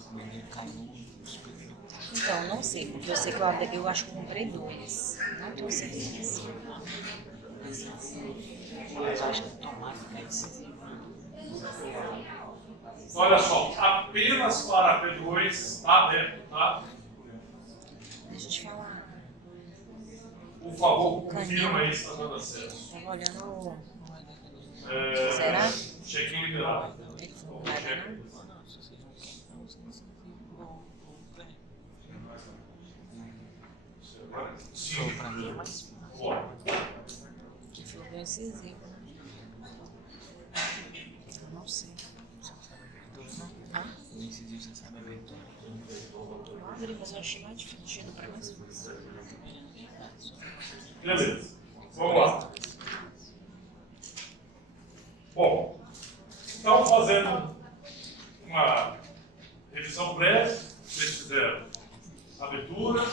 o menino caiu no superior. Então, não sei, porque eu sei que eu acho que eu comprei 2. Não tenho certeza. Mas eu acho que tomara que cai incisivo. Olha só, apenas para P2 está aberto, tá? Deixa eu te falar. Por favor, confirma aí se está dando acesso. Tava olhando. Será? Check-in liberado. Não vai dar, não? Sim. Pra mim é mais Bora. Que foi bem incisivo, né? Eu não sei. Ah? o incisivo, você sabe a abertura. Eu abri, mas eu achei mais difícil pra mim. Beleza. Vamos lá. Bom, então fazendo uma revisão breve, vocês fizeram abertura,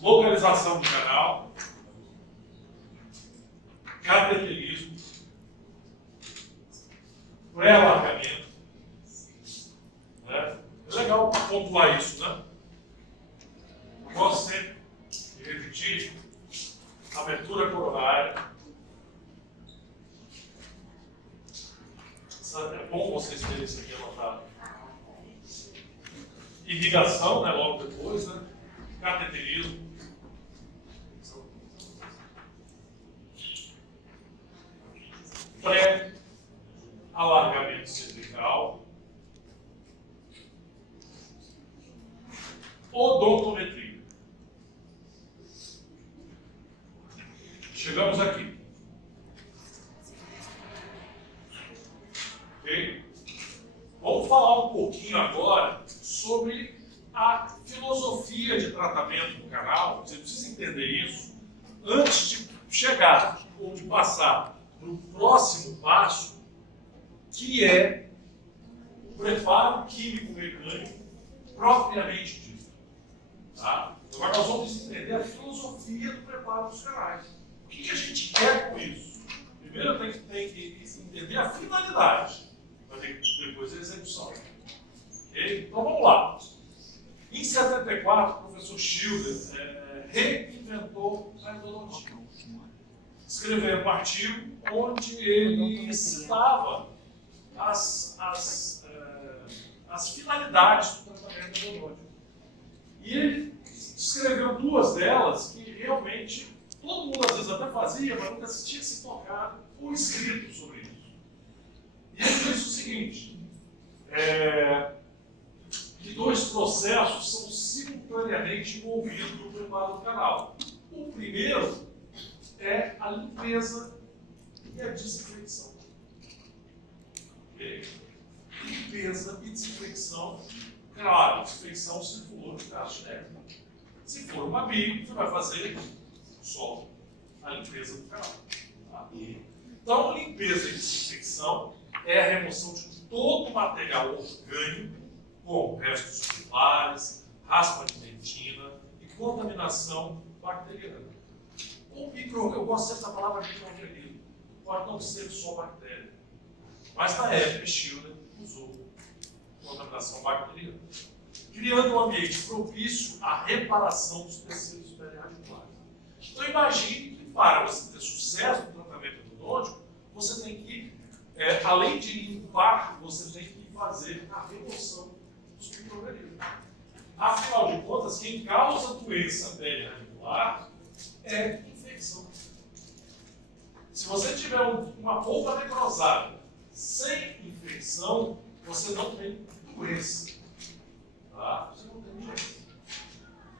localização do canal, cateterismo, pré-alargamento. Né? É legal pontuar isso, né? Eu gosto sempre de repetir abertura coronária. É bom vocês terem isso aqui anotado. Irrigação, né, logo depois, né? Cateterismo. Pré-alargamento cervical. Odontometria. Chegamos aqui. Ok? Vamos falar um pouquinho agora sobre a filosofia de tratamento do canal. Você precisa entender isso antes de chegar ou de passar para o próximo passo, que é o preparo químico-mecânico propriamente dito. Tá? Agora nós vamos entender a filosofia do preparo dos canais. O que a gente quer com isso? Primeiro tem que entender a finalidade, mas depois a execução. Okay? Então vamos lá. Em 74, o professor Schilder reinventou a endodontia, escrevendo um artigo onde ele citava as finalidades do tratamento endodôntico. E ele escreveu duas delas que realmente todo mundo às vezes até fazia, mas nunca tinha se tocado ou escrito sobre isso. E ele disse o seguinte, que dois processos são simultaneamente envolvidos no preparo do canal. O primeiro é a limpeza e a desinfecção. Okay? Limpeza e desinfecção. Claro, desinfecção se for de caso técnico. Se for uma bio, você vai fazer só a limpeza do canal. Tá? Então, limpeza e desinfecção é a remoção de todo o material orgânico, como restos celulares, raspa de dentina e contaminação bacteriana. Eu gosto sempre da palavra microorganismo. Pode não ser só bactéria. Mas na época, Schilder usou contaminação bacteriana, criando um ambiente propício à reparação dos tecidos periarticulares. Então imagine que para você ter sucesso no tratamento endodôntico, você tem que, além de limpar, você tem que fazer a remoção dos micro-organismos. Afinal de contas, quem causa doença periarticular é infecção. Se você tiver uma polpa necrosada sem infecção, você não tem doença. Tá? Você não tem doença.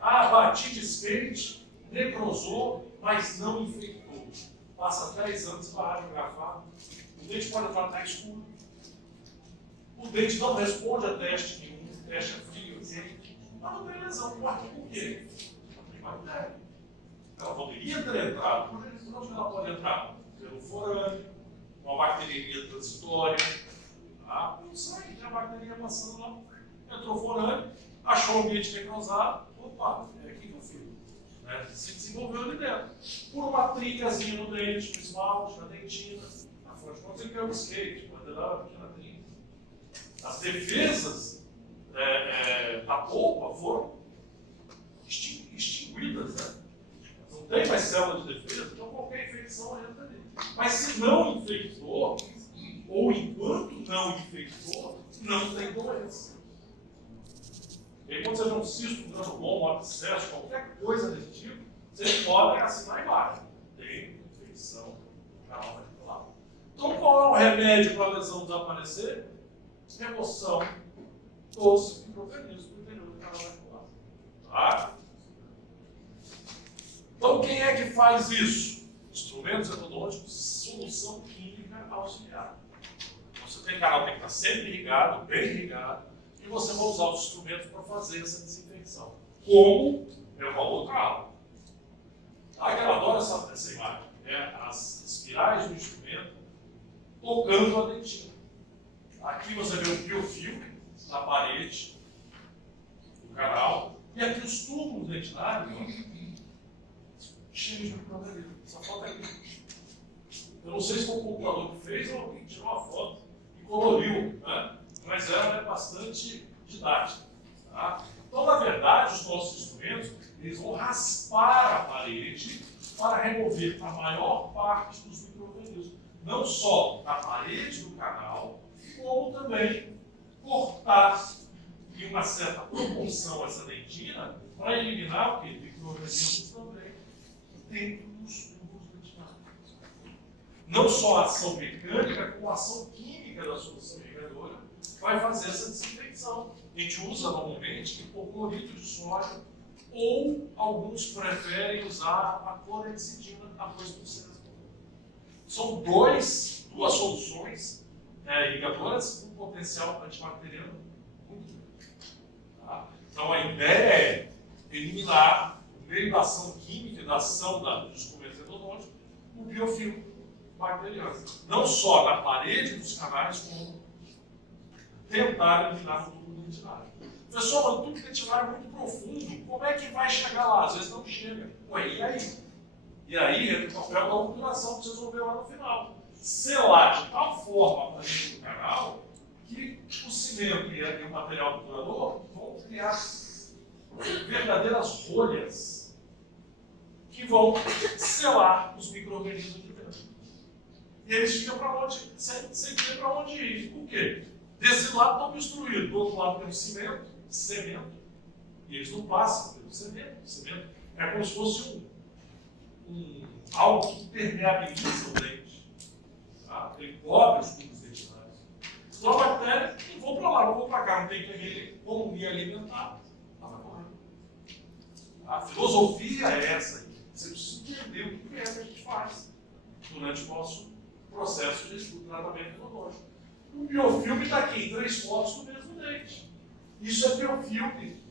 Bati desfeite, necrosou, mas não infectou. Passa 10 anos para radiografar. O dente pode estar escuro. O dente não responde a teste nenhum, teste é frio, quente. Mas não tem lesão. Por quê? Não tem bactéria. Ela poderia ter entrado, por onde ela pode entrar? Pelo forame, uma bacteria transitória. Tá? Não sai, tem a bacteria passando lá. Entrou forame, achou o ambiente necrosado. Opa, é aqui que eu fico. Né? Se desenvolveu ali dentro. Por uma trincazinha no dente, no esmalte, na dentina. Afinal de contas, ele caiu no skate, pode dar uma pequena trinca. As defesas da polpa foram extinguidas, né? Não tem mais célula de defesa, então qualquer infecção entra ali. Mas se não infectou, ou enquanto não infectou, não tem doença. E aí, quando você vê um cisto, um granuloma, um abscesso, qualquer coisa desse tipo, você pode assinar embaixo. Tem infecção no canal radicular. Então, qual é o remédio para a lesão desaparecer? Remoção dos micro-organismos do interior do canal radicular. Tá? Então, quem é que faz isso? Instrumentos endodônticos, solução química auxiliar. Então, você tem canal que tem que estar sempre irrigado, bem irrigado, e você vai usar os instrumentos para fazer essa desinfecção. Como é uma outra aula. Eu adoro essa imagem. As espirais do instrumento tocando a dentina. Aqui você vê o biofilme na parede do canal, e aqui os túbulos dentinários, cheios de micro-organismos. Essa foto aqui. Eu não sei se foi o computador que fez ou alguém tirou a foto e coloriu, né? Mas ela é bastante didática. Tá? Então, na verdade, os nossos instrumentos eles vão raspar a parede para remover a maior parte dos micro-organismos. Não só da parede do canal, como também cortar em uma certa proporção essa dentina para eliminar o que? Micro-organismos também dentro dos tubos dentinários. Não só a ação mecânica, como a ação química da solução irrigadora vai fazer essa desinfecção. A gente usa normalmente hipoclorito de sódio ou alguns preferem usar a clorexidina a 2%. São duas soluções irrigadoras com potencial antibacteriano muito grande. Tá? Então a ideia é eliminar, no meio da ação química e da ação dos instrumentos endodônticos, o biofilme bacteriano. Não só na parede dos canais, como tentar eliminar o tubo dentinário. Pessoal, mas tudo dentinário é muito profundo. Como é que vai chegar lá? Às vezes não chega. Ué, e aí? E aí entra o papel da obturação que vocês vão ver lá no final. Selar de tal forma para dentro do canal que o cimento e o material obturador vão criar verdadeiras rolhas que vão selar os micro-organismos de dentro. E eles ficam para onde, sem ter para onde ir. Por quê? Desse lado está obstruído, do outro lado tem o cimento, e eles não passam pelo cimento. Cimento é como se fosse algo que permeabiliza o dente. Tá? Ele cobre os tubos dentinários. Então a bactéria não vou para lá, não vou para cá, não tem como me alimentar. Ela vai morrer. A filosofia é essa aí. Você precisa entender o que é que a gente faz durante o nosso processo de estudo de tratamento endodôntico. O biofilme está aqui em 3 fotos do mesmo dente. Isso é biofilme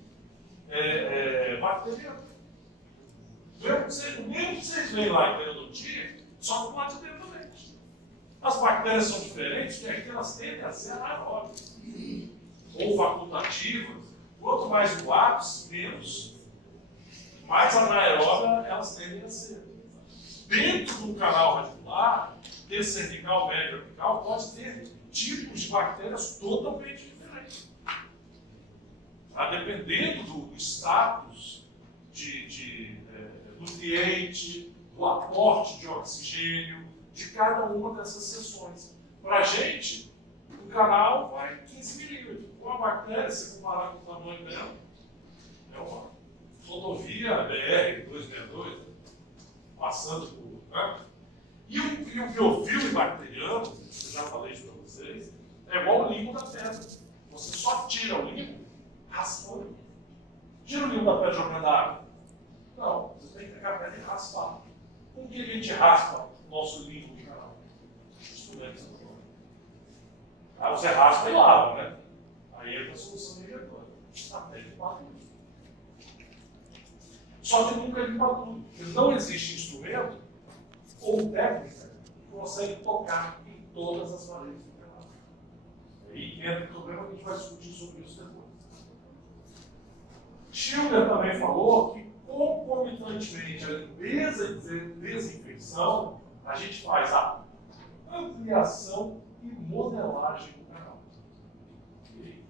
bacteriano. O mesmo que vocês veem lá em periodontia, só que do lado de dentro do dente. As bactérias são diferentes, porque aqui elas tendem a ser anaeróbicas ou facultativas. Quanto mais no ápice, menos. Mais anaeróbica elas tendem a ser. Dentro do canal radicular, desse cervical, médio apical, pode ter tipos de bactérias totalmente diferentes. Tá? Dependendo do status de nutriente, do aporte de oxigênio, de cada uma dessas seções. Para a gente, o canal vai 15 milímetros. Com a bactéria, se comparar com o tamanho dela, é uma rodovia BR-262, passando por. Né? E o biofilme bacteriano, eu já falei isso para vocês, é igual o limo da pedra. Você só tira o limo, raspa o limo. Tira o limo da pedra jogando na água. Não, você tem que pegar a pedra e raspar. Como que a gente raspa o nosso limo no canal? Estudantes. Você raspa e lava, né? Aí entra a solução diretora. Até de 4 minutos. Só que nunca limpa tudo. Porque não existe instrumento ou técnica que consegue tocar em todas as paredes do canal. Aí entra o problema que a gente vai discutir sobre isso depois. Schiller também falou que concomitantemente à limpeza e desinfecção, a gente faz a ampliação e modelagem do canal. Okay?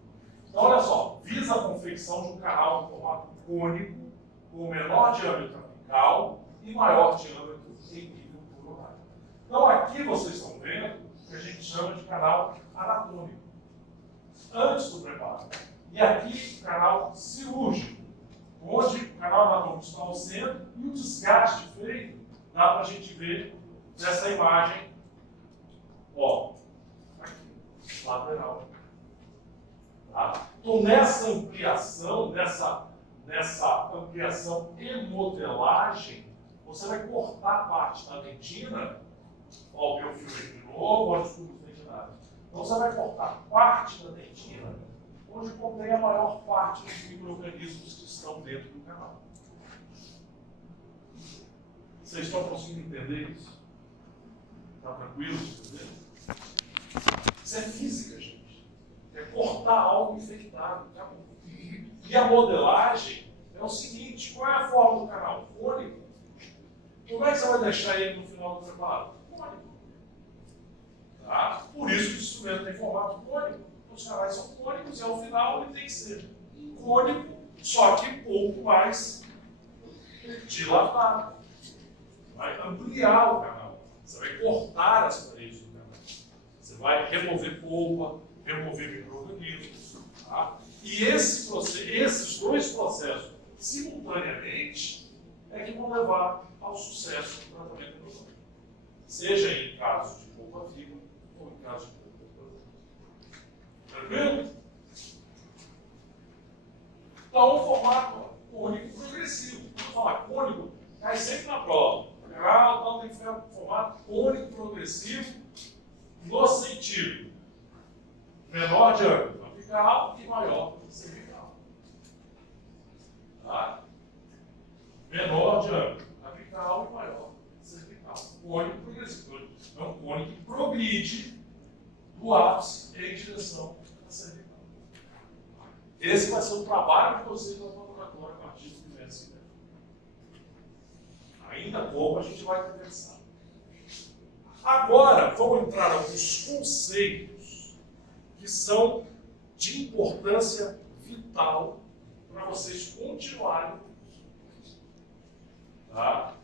Então, olha só, visa a confecção de um canal em formato cônico, com menor diâmetro apical e maior diâmetro em nível coronário. Então, aqui vocês estão vendo o que a gente chama de canal anatômico, antes do preparo. E aqui, o canal cirúrgico, onde o canal anatômico está ao centro e o desgaste feito, dá para a gente ver nessa imagem, ó, aqui, lateral. Tá? Então, nessa ampliação, nessa ampliação e modelagem, você vai cortar parte da dentina, ó, o biofilme de novo, olha os tubos dentinários. Então, você vai cortar parte da dentina, onde contém a maior parte dos micro-organismos que estão dentro do canal. Vocês estão conseguindo entender isso? Está tranquilo de entender? Isso é física, gente. É cortar algo infectado. E a modelagem é o seguinte: qual é a forma do canal? Cônico. Como é que você vai deixar ele no final do preparo? Cônico. Tá? Por isso que o instrumento tem formato cônico. Os canais são cônicos e ao final ele tem que ser um cônico, só que um pouco mais dilatado. Vai ampliar o canal. Você vai cortar as paredes do canal. Você vai remover polpa, remover micro-organismos. Tá? E esses dois processos, simultaneamente, é que vão levar ao sucesso do tratamento endodôntico. Seja em caso de polpa viva ou em caso de polpa transante. Tranquilo? Então, o formato cônico progressivo. Quando falar cônico, cai sempre na prova. Então, tem que ficar no formato cônico progressivo no sentido menor diâmetro apical e maior cervical. Tá? Menor diâmetro apical e maior cervical. Cônico progressivo. É um cônico que progride do ápice em direção à cervical. Esse vai ser o trabalho de vocês na laboratória a partir do primeiro semestre. Ainda como a gente vai conversar. Agora, vamos entrar em alguns conceitos que são de importância vital para vocês continuarem. Tá?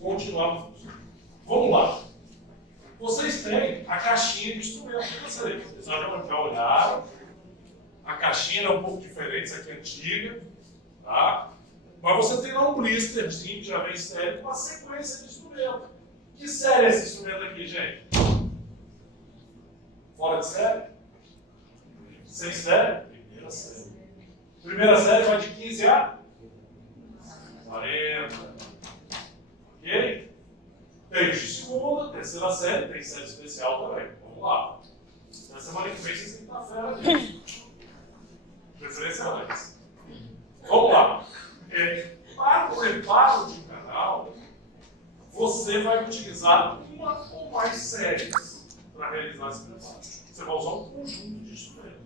Continuar. Vamos lá. Vocês têm a caixinha de instrumento de vocês. Vocês já olharam. A caixinha é um pouco diferente, essa aqui é antiga. Tá? Mas você tem lá um blisterzinho que já vem série com uma sequência de instrumentos. Que série é esse instrumento aqui, gente? Fora de série? Sem série? Primeira série. Primeira série vai de 15 a 40. Ok? Tem de segunda, terceira série, tem série especial também. Vamos lá. Na semana que vem vocês têm que estar fera disso. Preferência antes. Vamos lá. Para o preparo de canal, você vai utilizar uma ou mais séries para realizar esse preparo. Você vai usar um conjunto de instrumentos.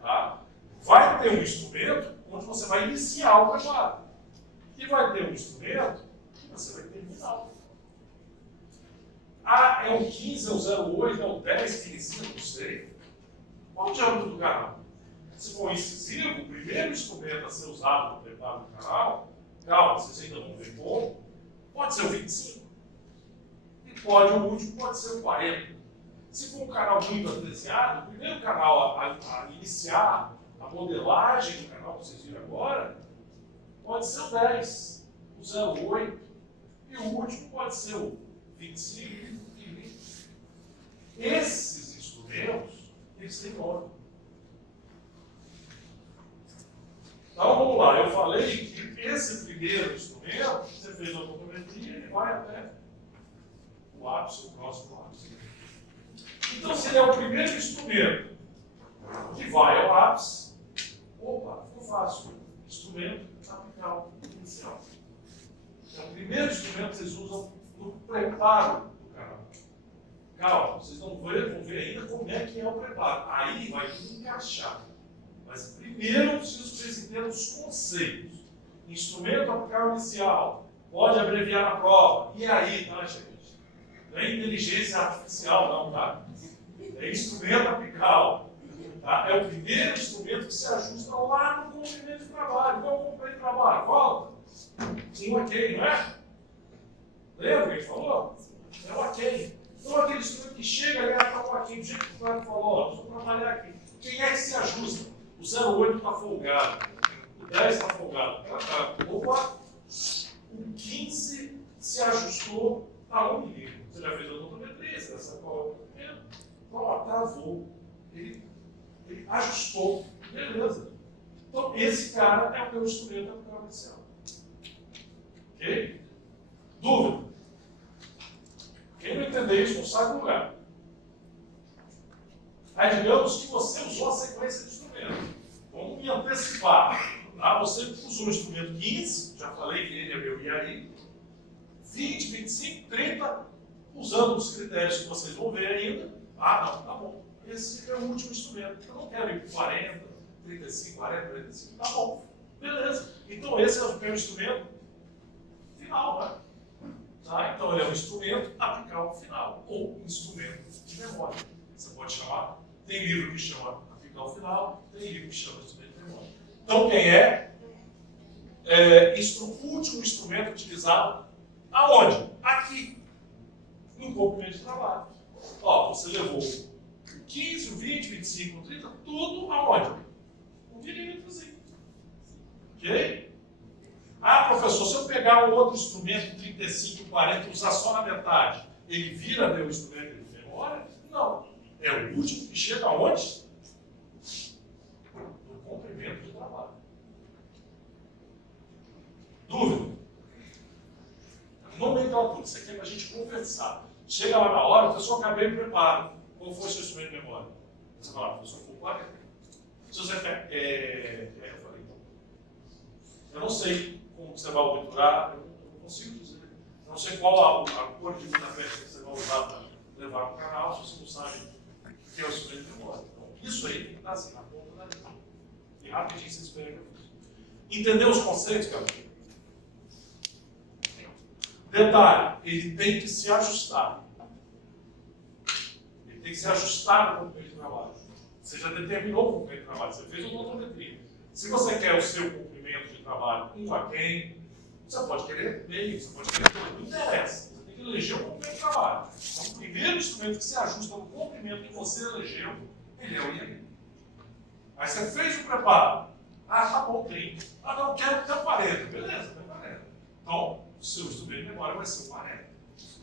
Tá? Vai ter um instrumento onde você vai iniciar o preparo. E vai ter um instrumento que você vai terminar. Ah, é o 15, é o 08, é o 10 que ensina, não sei. Qual o diâmetro do canal? Se for incisivo, o primeiro instrumento a ser usado no preparo do canal, calma, vocês ainda vão ver como, pode ser o 25. E pode, o último pode ser o 40. Se for um canal muito apreciado, o primeiro canal a iniciar a modelagem do canal que vocês viram agora, pode ser o 10, o 08. E o último pode ser o 25 e 20. Esses instrumentos, eles têm nome. Então vamos lá, eu falei que esse primeiro instrumento, você fez a fotometria, ele vai até o ápice, o próximo ápice. Então, se ele é o primeiro instrumento que vai ao ápice, opa, ficou fácil. Instrumento apical inicial. É o primeiro instrumento que vocês usam no preparo do canal. Calma, vocês vão ver ainda como é que é o preparo. Aí vai encaixar. Mas primeiro eu preciso que vocês entendam os conceitos. Instrumento apical inicial. Pode abreviar na prova. E aí, tá, gente? Não é inteligência artificial, não, tá? É instrumento apical. Tá? É o primeiro instrumento que se ajusta lá no comprimento de trabalho. Qual é o comprimento de trabalho? Volta. Um ok, não é? Lembra que a gente falou? É o ok. Então aquele instrumento que chega ali, está o ok, do jeito que o Flávio falou, vou trabalhar aqui. Quem é que se ajusta? O 08 está folgado. O 10 está folgado. Opa! O 15 se ajustou a 1 milímetro. Você já fez a odometria, você já sabe qual é o comprimento. Então, ó, travou. Ele ajustou. Beleza. Então, esse cara é o meu instrumento apical inicial. Ok? Dúvida? Quem não entender isso não sai do lugar. Aí digamos que você usou a sequência de instrumentos. Vamos me antecipar. Tá? Você usou o instrumento 15, já falei que ele é meu e aí. 20, 25, 30, usando os critérios que vocês vão ver ainda. Ah, não, tá bom. Esse é o último instrumento. Eu não quero ir para 40, 35, 40, 35. Tá bom. Beleza. Então esse é o meu instrumento final, né? Tá? Então ele é um instrumento apical final, ou instrumento de memória. Você pode chamar, tem livro que chama apical final, tem livro que chama instrumento de memória. Então quem é? O último instrumento utilizado aonde? Aqui, no comprimento de trabalho. Ó, você levou o 15, o 20, o 25, o 30, tudo aonde? Um milímetrozinho. Ok? Ah, professor, se eu pegar um outro instrumento, 35, 40, e usar só na metade, ele vira meu instrumento de memória? Não. É o último que chega aonde? No comprimento de trabalho. Dúvida? Nomenclatura. Isso aqui é para a gente conversar. Chega lá na hora, o professor acabei de preparar. Qual foi o seu instrumento de memória? Você fala, professor, foi 40. Se você quer. Eu falei, então. Eu não sei como você vai obturar, eu não consigo dizer. Eu não sei qual a cor de muita peça que você vai usar para levar para o canal, se você não sabe o que é o instrumento de memória. Então, isso aí tem que estar assim, na ponta da língua. E rapidinho vocês pegam. Entendeu os conceitos, galera? Detalhe, ele tem que se ajustar. Ele tem que se ajustar no comprimento de trabalho. Você já determinou o comprimento de trabalho, você fez uma odometria. Se você quer o seu comprimento de trabalho aquém, você pode querer meio, você pode querer tudo, não interessa. Você tem que eleger o comprimento de trabalho. Então, o primeiro instrumento que se ajusta no comprimento que você elegeu, ele é o IMI. Aí você fez o preparo. Ah, tá bom, 30. Ah, não, quero até o 40. Beleza, até 40. Então, o seu instrumento de memória vai ser o 40.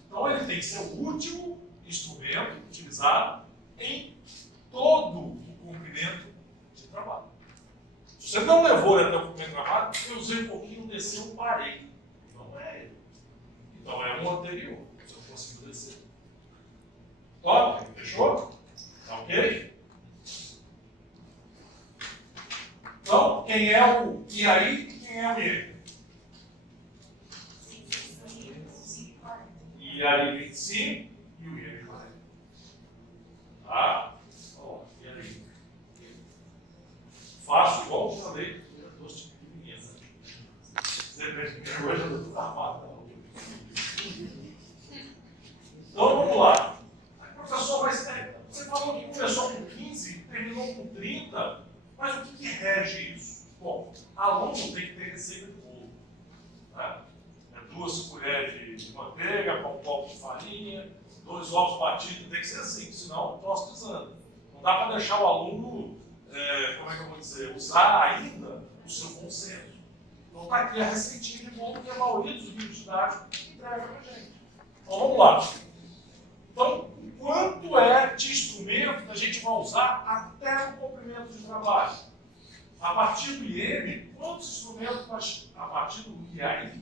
Então, ele tem que ser o último instrumento utilizado em todo o comprimento de trabalho. Se você não levou ele até o comprimento de trabalho, eu usei um pouquinho, desceu, parei. Não é ele. Então, é um anterior. Se eu consigo descer. Top? Fechou? Tá ok? Então, quem é o I aí e quem é o I? I aí 25 e o I 40. Tá? Ó, e aí? Faço igual eu falei, dois tipos de meninas. Você vê que hoje eu estou armado. Então, vamos lá. Professor, mas você falou que começou com 15 terminou com 30. Mas o que rege isso? Bom, aluno tem que ter receita de bolo. Né? 2 colheres de manteiga, com um copo de farinha, 2 ovos batidos, tem que ser assim, senão o troço desanda. Não dá para deixar o aluno, como é que eu vou dizer, usar ainda o seu bom senso. Então está aqui a receitinha de bolo que a maioria dos livros didáticos entrega para a gente. Então vamos lá. Então, quanto é de instrumento que a gente vai usar até o comprimento de trabalho? A partir do IM, quantos instrumentos a partir do IAI,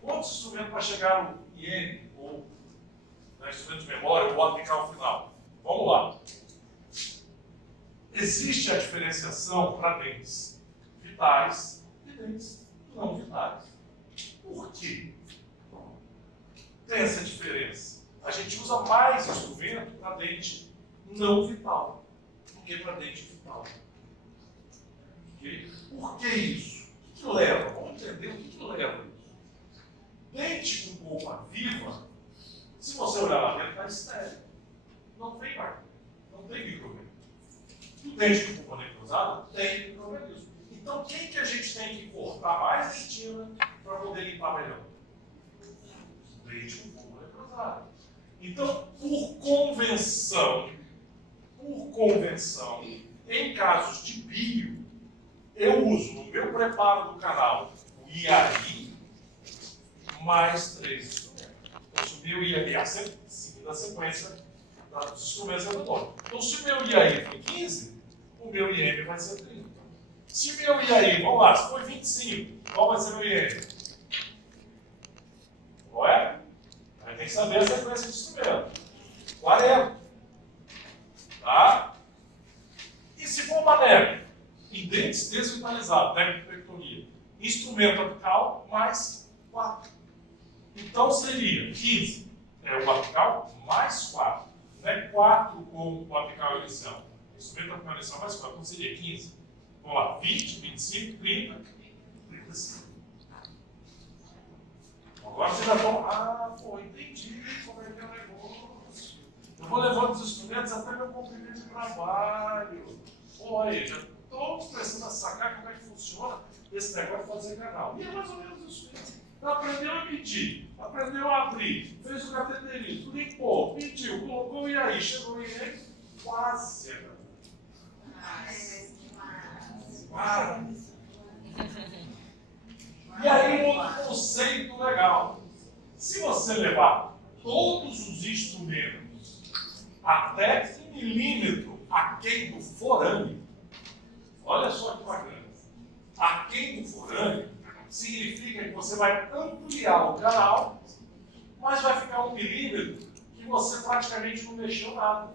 quantos instrumentos para chegar no IM, ou instrumento de memória, ou aplicar ao final? Vamos lá. Existe a diferenciação para dentes vitais e dentes não vitais. Por quê? Tem essa diferença. A gente usa mais instrumento para dente não vital do que para dente vital. Okay? Por que isso? O que leva? Vamos entender o que leva isso. Dente com polpa viva, se você olhar lá dentro, está estéril. Não tem bactéria, não tem microorganismo. O dente com polpa necrosada tem microorganismo. Então, quem que a gente tem que cortar mais dentina para poder limpar melhor? Dente com polpa necrosada. Então, por convenção, em casos de bio, eu uso no meu preparo do canal o IAI mais 3 instrumentos. Então, se o meu IAI seguindo a sequência dos instrumentos anatômicos. Então, se o meu IAI foi 15, o meu IM vai ser 30. Se o meu IAI, vamos lá, se foi 25, qual vai ser o meu IM? Qual é? Aí tem que saber a sequência de instrumento. 40. Tá? E se for uma neve? Em dentes desvitalizados, nevectomia. Instrumento apical mais 4. Então seria 15. É o apical mais 4. Não é 4 como o apical inicial. Instrumento apical inicial mais 4. Então seria 15. Vamos lá. 20, 25, 30, 35. Agora vocês já estão. Ah, pô, entendi como é que é o negócio. Eu vou levando os instrumentos até meu comprimento de trabalho. Pô, aí, já estou começando a sacar como é que funciona esse negócio de fazer canal. E é mais ou menos isso mesmo. Aprendeu a medir, aprendeu a abrir, fez o cateterismo, limpou, mediu, colocou e aí, chegou em ele, quase. E aí, outro conceito legal. Se você levar todos os instrumentos até 1 milímetro aquém do forame, olha só que bacana. Aquém do forame significa que você vai ampliar o canal, mas vai ficar 1 milímetro que você praticamente não mexeu nada.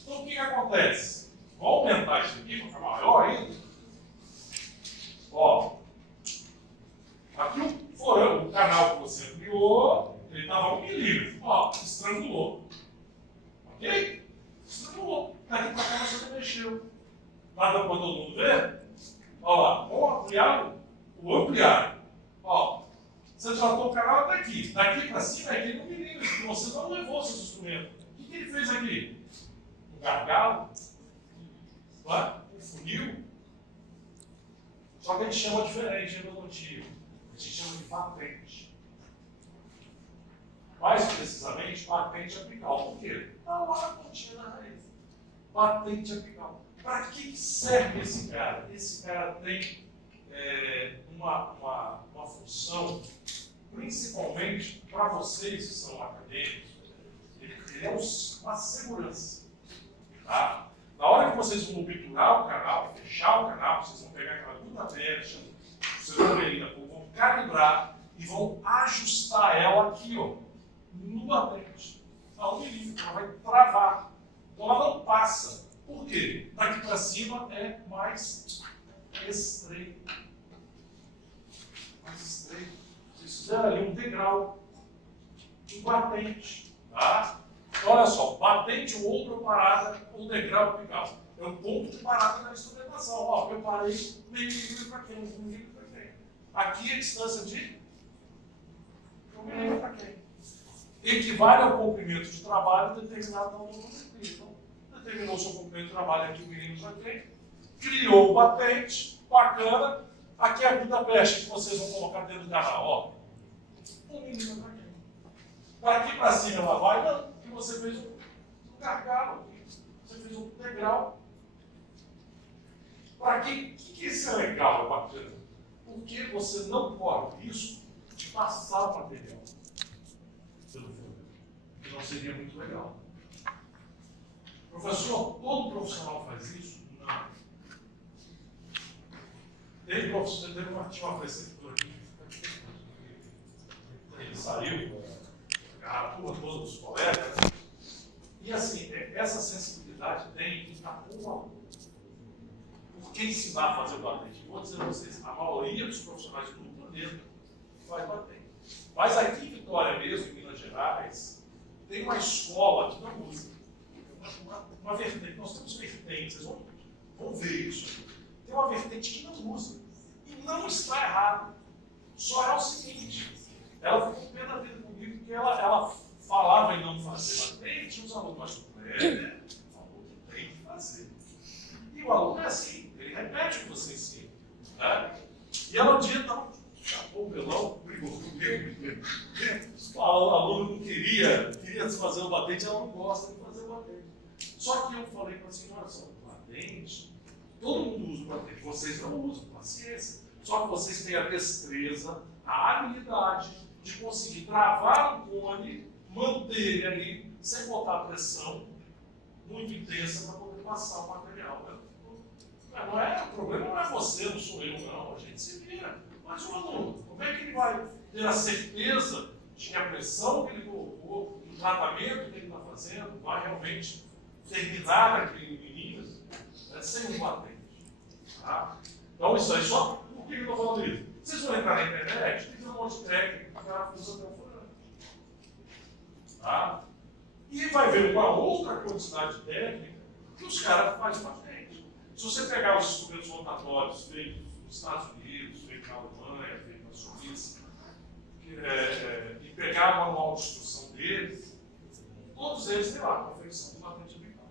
Então, o que acontece? Vou aumentar isso aqui para ficar maior ainda. Ó, aqui o forame, o canal que você ampliou, ele estava 1 milímetro. Ó, estrangulou. Ok? Estrangulou. Daqui para cá você não mexeu. Nada para todo mundo ver? Olha lá, vamos ampliar o ampliar. Ó, você tratou o canal até aqui. Daqui para cima é aquele milímetro que você não levou seus instrumentos. O que ele fez aqui? Um gargalo? Um funil? Só que a gente chama diferente, endodontia. A gente chama de patente. Mais precisamente, patente apical. Por quê? Está lá na pontinha da raiz. Patente apical. Para que serve esse cara? Esse cara tem uma função, principalmente para vocês que são acadêmicos, ele é uma segurança. Tá? Na hora que vocês vão obturar o canal, fechar o canal, vocês vão pegar aquela luta mecha, vocês vão calibrar e vão ajustar ela aqui, ó, no batente. A 1 milímetro, ela vai travar. Então ela não passa. Por quê? Daqui para cima é mais estreito. Mais estreito. Vocês fizeram ali um degrau, um batente. Tá? Então, olha só, batente ou outra parada, um degrau apical. É o ponto de parada da instrumentação. Ó, eu parei meio milímetro para quem? 1 milímetro para quem? Aqui a distância de 1 milímetro para quem? Equivale ao comprimento de trabalho determinado na volumetria. Então, determinou o seu comprimento de trabalho aqui, 1 milímetro para quem? Criou o batente, bacana. Aqui é a fita mecha que vocês vão colocar dentro do canal. Ó, 1 milímetro para quem? Para aqui para cima ela vai, não, porque você fez um gargalo aqui. Você fez um degrau. Para que isso é legal, é bacana? Porque você não corre o risco de passar o material pelo fio, que não seria muito legal. Professor, todo profissional faz isso? Não. Teve uma preceptora aqui, ele saiu, a turma toda dos colegas, e assim, essa sensibilidade tem em algum aluno. Por que ensinar a fazer o batente? Vou dizer a vocês, a maioria dos profissionais do planeta faz batente. Mas aqui em Vitória mesmo, em Minas Gerais, tem uma escola que não usa. Uma vertente, nós temos vertentes, vocês vão ver isso. Tem uma vertente que não usa. E não está errado. Só é o seguinte, ela ficou com pena da vida comigo porque ela falava em não fazer batente, os alunos, mas o Kleber falou que tem que fazer. E o aluno é assim, ele repete o que você ensina. Né? E ela um dia chapou o melão, brigou comigo. O aluno não queria fazer o batente, ela não gosta de fazer o batente. Só que eu falei para a senhora, só o batente, todo mundo usa o batente, vocês não usam, paciência. Só que vocês têm a destreza, a habilidade de conseguir travar o cone, manter ele ali, sem botar pressão muito intensa para poder passar o material. O problema não é você, não sou eu, não. A gente se vira. Mas o aluno, como é que ele vai ter a certeza de que a pressão que ele colocou, o tratamento que ele está fazendo, vai realmente terminar aquele menino sem um batente? Tá? Então, isso aí só. Por que eu estou falando isso? Vocês vão entrar na internet, tem um monte de técnica que o cara usa perfurante. Tá? E vai ver uma outra quantidade de técnica que os caras fazem patente. Se você pegar os instrumentos rotatórios feitos nos Estados Unidos, feitos na Alemanha, feitos na Suíça, e pegar o manual de instrução deles, todos eles têm lá a confecção de patente apical.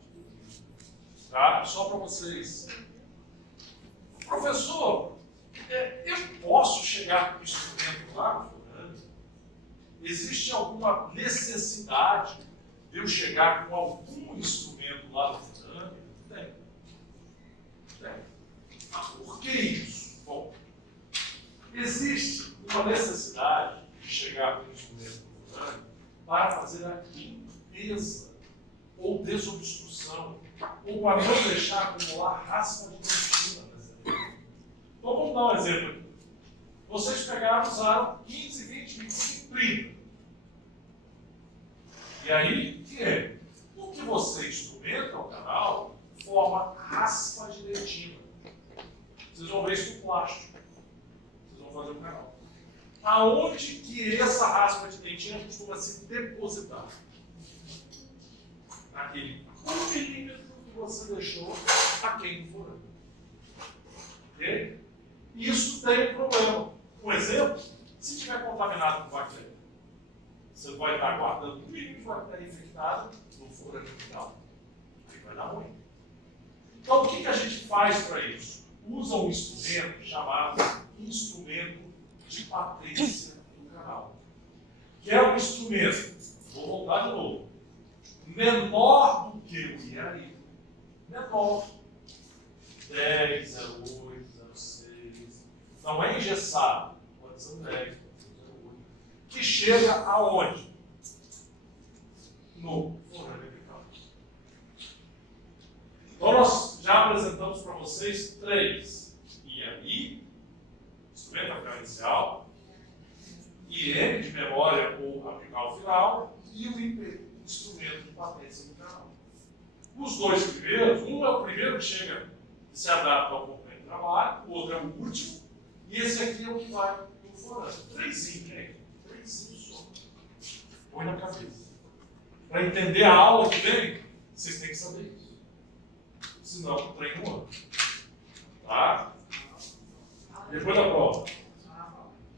Tá? Só para vocês. Professor, eu posso chegar com o instrumento lá, Fernando? Existe alguma necessidade de eu chegar com algum instrumento lá no Fernando? Tem. Por que isso? Bom, existe uma necessidade de chegar com o instrumento no Fernando para fazer a limpeza ou desobstrução, ou para não deixar acumular raspa de dentina. Então vamos dar um exemplo aqui. Vocês pegaram, usaram 15, 20, 25, 30. E aí, o que é? O que você instrumenta ao canal forma raspa de dentina. Vocês vão ver isso com plástico. Vocês vão fazer o canal. Aonde que essa raspa de dentina costuma se depositar? Naquele 1 milímetro que você deixou aquém do furando. Ok? isso tem um problema. Um exemplo, se tiver contaminado com bactéria, você vai estar guardando o mínimo de bactéria infectada no forame apical. Aí vai dar ruim. Então, o que a gente faz para isso? Usa um instrumento chamado instrumento de patência do canal. Que é um instrumento, vou voltar de novo, menor do que o IAI, menor, 10, 08, 06, não é engessado, pode ser um 10, pode ser um 08, que chega aonde? No forame apical. Então, nós já apresentamos para vocês 3: IAI, instrumento apical inicial, IM de memória ou apical final, e o IP, instrumento de patência do canal. Os dois primeiros, um é o primeiro que chega e se adapta ao componente de trabalho, o outro é o último, e esse aqui é o que vai no forame. 3zinho, gente. 3zinho só. Põe na cabeça. Para entender a aula que vem, vocês têm que saber isso. Senão, o trem não anda. Tá? Depois da prova.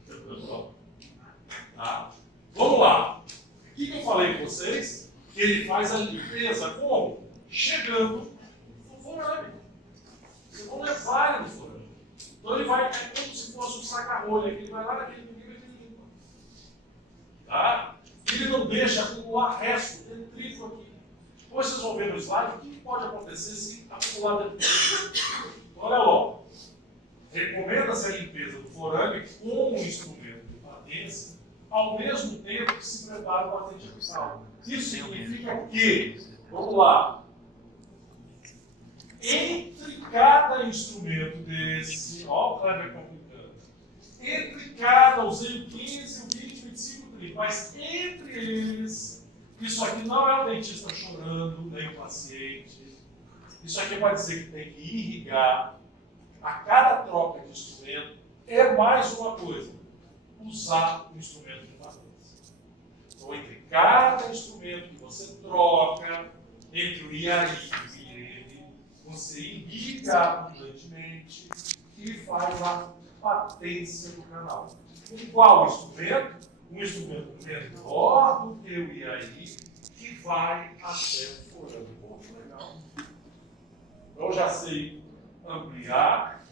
Depois da prova. Tá? Vamos lá. O que eu falei para vocês? Que ele faz a limpeza como? Chegando no forame. Vocês vão levar ele no forame. Então ele vai, é como se fosse um saca-rolha, ele vai lá naquele nível e ele limpa. Tá? Ele não deixa acumular resto, ele trifa aqui. Depois vocês vão ver no slide o que pode acontecer se acumular dentro. Olha lá. Recomenda-se a limpeza do forame como um instrumento de patência, ao mesmo tempo que se prepara o patente apical. Isso significa que, vamos lá, entre cada instrumento desse, ó, o Kleber complicando, entre cada, usei o 15, o 20, o 25, o 30, mas entre eles, isso aqui não é o dentista chorando, nem o paciente, isso aqui vai dizer que tem que irrigar a cada troca de instrumento, é mais uma coisa, usar o instrumento de patência. Então, entre cada instrumento que você troca, entre o IAI e o IM, você irriga abundantemente e faz a patência do canal. Com qual instrumento? Um instrumento menor do que o IAI, que vai até o forame. Muito legal. Eu já sei ampliar,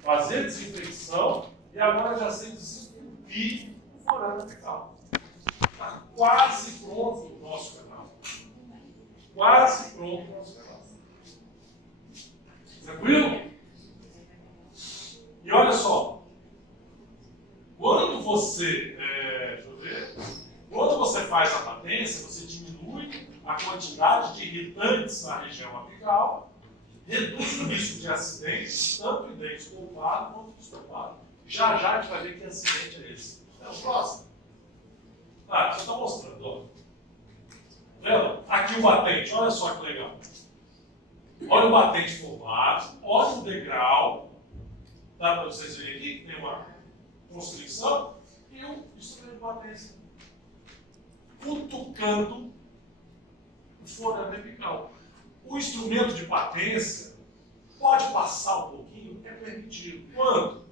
fazer desinfecção e agora já sei desentupir o forame apical. Está quase pronto o nosso canal. Quase pronto o nosso canal. Tranquilo? E olha só, quando você, deixa eu ver, quando você faz a patência, você diminui a quantidade de irritantes na região apical, reduz o risco de acidentes, tanto em dente polpado quanto estopado. Já a gente vai ver que acidente é esse. É o próximo. Ah, deixa eu estar mostrando, ó. Vendo? Aqui o batente, olha só que legal. Olha o batente formado, olha o degrau. Dá para vocês verem aqui que tem uma constrição e o instrumento de batência cutucando o forame apical. O instrumento de patência pode passar um pouquinho, é permitido. Quanto?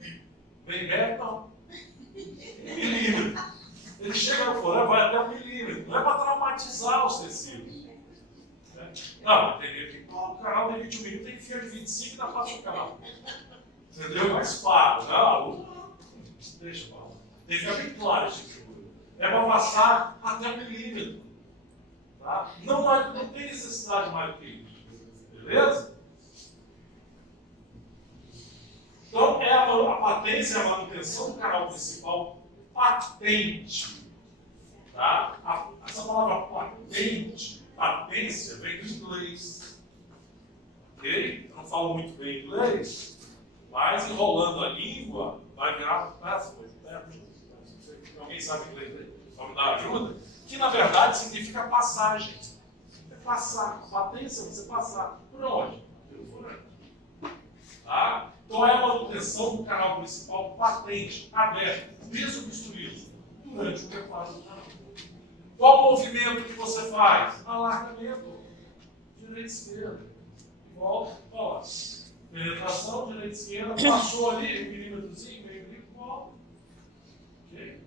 Bem perto, não. 1 milímetro. Ele chega no forame, vai até 1 milímetro. Não é para traumatizar os tecidos. Não, tem que o canal tem 21 milímetros, tem que ficar de 25 e dá para o canal. Entendeu? Mais claro. Não, deixa eu falar. Tem que ficar bem claro esse figura. É para passar até 1 milímetro. Tá? Não tem necessidade mais do que isso. Beleza? Então, a patência é a manutenção do canal principal patente. Tá? Essa palavra patente, patência, vem do inglês. Ok? Eu não falo muito bem inglês, mas enrolando a língua vai virar password. Alguém sabe inglês aí? Vamos dar ajuda? Que na verdade significa passagem. É passar. Patência é você passar. Por onde? Pelo forame. Tá? Então é a manutenção do canal principal patente, aberto, desobstruído, durante o preparo do canal. Qual o movimento que você faz? Alargamento. Direita e esquerda. Volta. Ó. Penetração, direita, esquerda, passou ali, um milímetrozinho, meio milímetro, volta. Okay?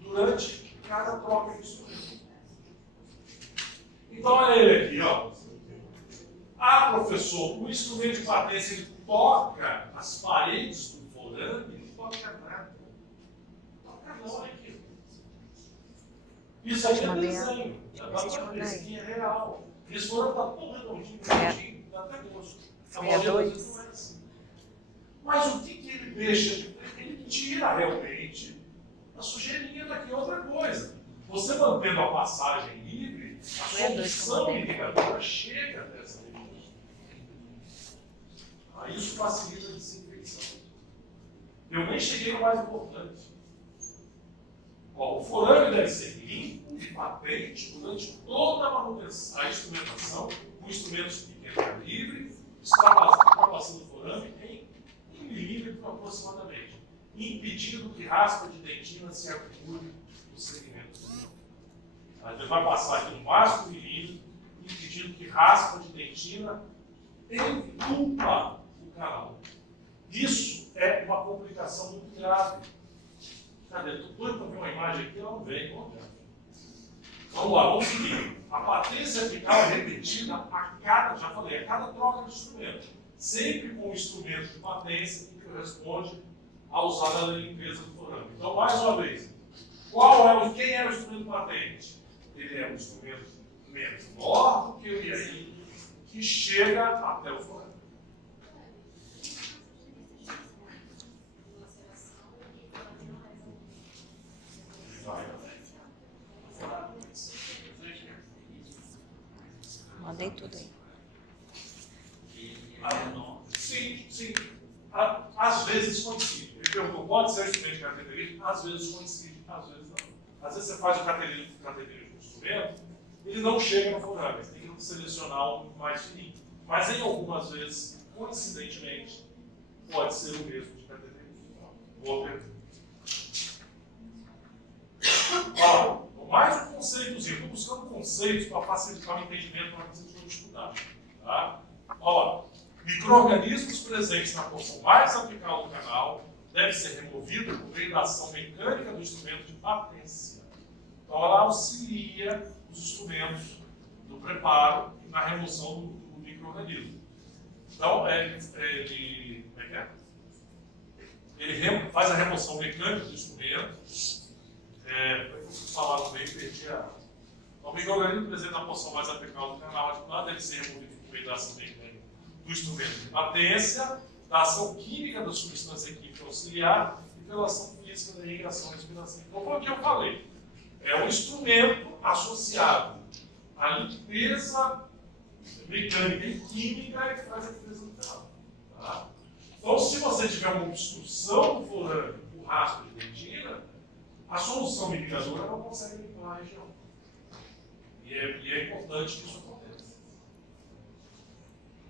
Durante cada troca de instrumento. Então, olha ele aqui, ó. Ah, professor, o instrumento de patência ele toca as paredes do forame, ele toca nada. Toca não, olha aqui. Isso aí é desenho. Esse aqui é real. Esse forame está todo redondinho, bonitinho, dá até gosto. A maioria das vezes não é assim. Mas o que ele deixa? Ele tira realmente a sujeirinha daqui, outra coisa. Você mantendo a passagem livre, a solução irrigadora chega até essa região. Isso facilita a desinfecção. Eu nem cheguei no mais importante. Ó, o forame deve ser limpo e patente durante toda a manutenção, a instrumentação, com instrumentos de pequeno calibre, ultrapassando o forame em 1 milímetro aproximadamente, impedindo que raspa de dentina se acumule no segmento. Ele vai passar aqui no máximo 1 milímetro, impedindo que raspa de dentina entupa o canal. Isso é uma complicação muito grave. Cadê? Estou doido para ver uma imagem aqui, ela não vem. Vamos lá, vamos seguir. A patência apical é repetida a cada troca de instrumento. Sempre com o instrumento de patência que corresponde à usada da limpeza do forame. Então, mais uma vez, quem é o instrumento patente? Ele é um instrumento menor do que o IAI, que chega até o forame. Mandei tudo aí. Sim. Às vezes coincide. Ele perguntou, pode ser instrumento de característica? Às vezes coincide, às vezes não. Às vezes você faz o característico do instrumento, ele não chega no forame, você tem que selecionar um mais fininho. Mas em algumas vezes, coincidentemente, pode ser o mesmo de característica. Boa pergunta. Mais um conceitozinho. Estou buscando conceitos para facilitar o entendimento para vocês vão estudar. Tá? Olha lá. Micro-organismos presentes na porção mais apical do canal devem ser removidos por meio da ação mecânica do instrumento de patência. Então, ela auxilia os instrumentos do preparo na remoção do micro-organismo. Então, ele faz a remoção mecânica do instrumento. Falar no meio, perdi a. Então, o micro-organismo presente na porção mais apical do canal articular deve ser removido por meio da ação mecânica do instrumento de patência, da ação química da substância química auxiliar e pela ação física da irrigação e respiração. Então, foi o que eu falei. É um instrumento associado à limpeza mecânica e química que faz a limpeza do canal. Tá? Então, se você tiver uma obstrução do forame por rastro de dentina, a solução mitigadora não consegue limpar a região. E é importante que isso aconteça.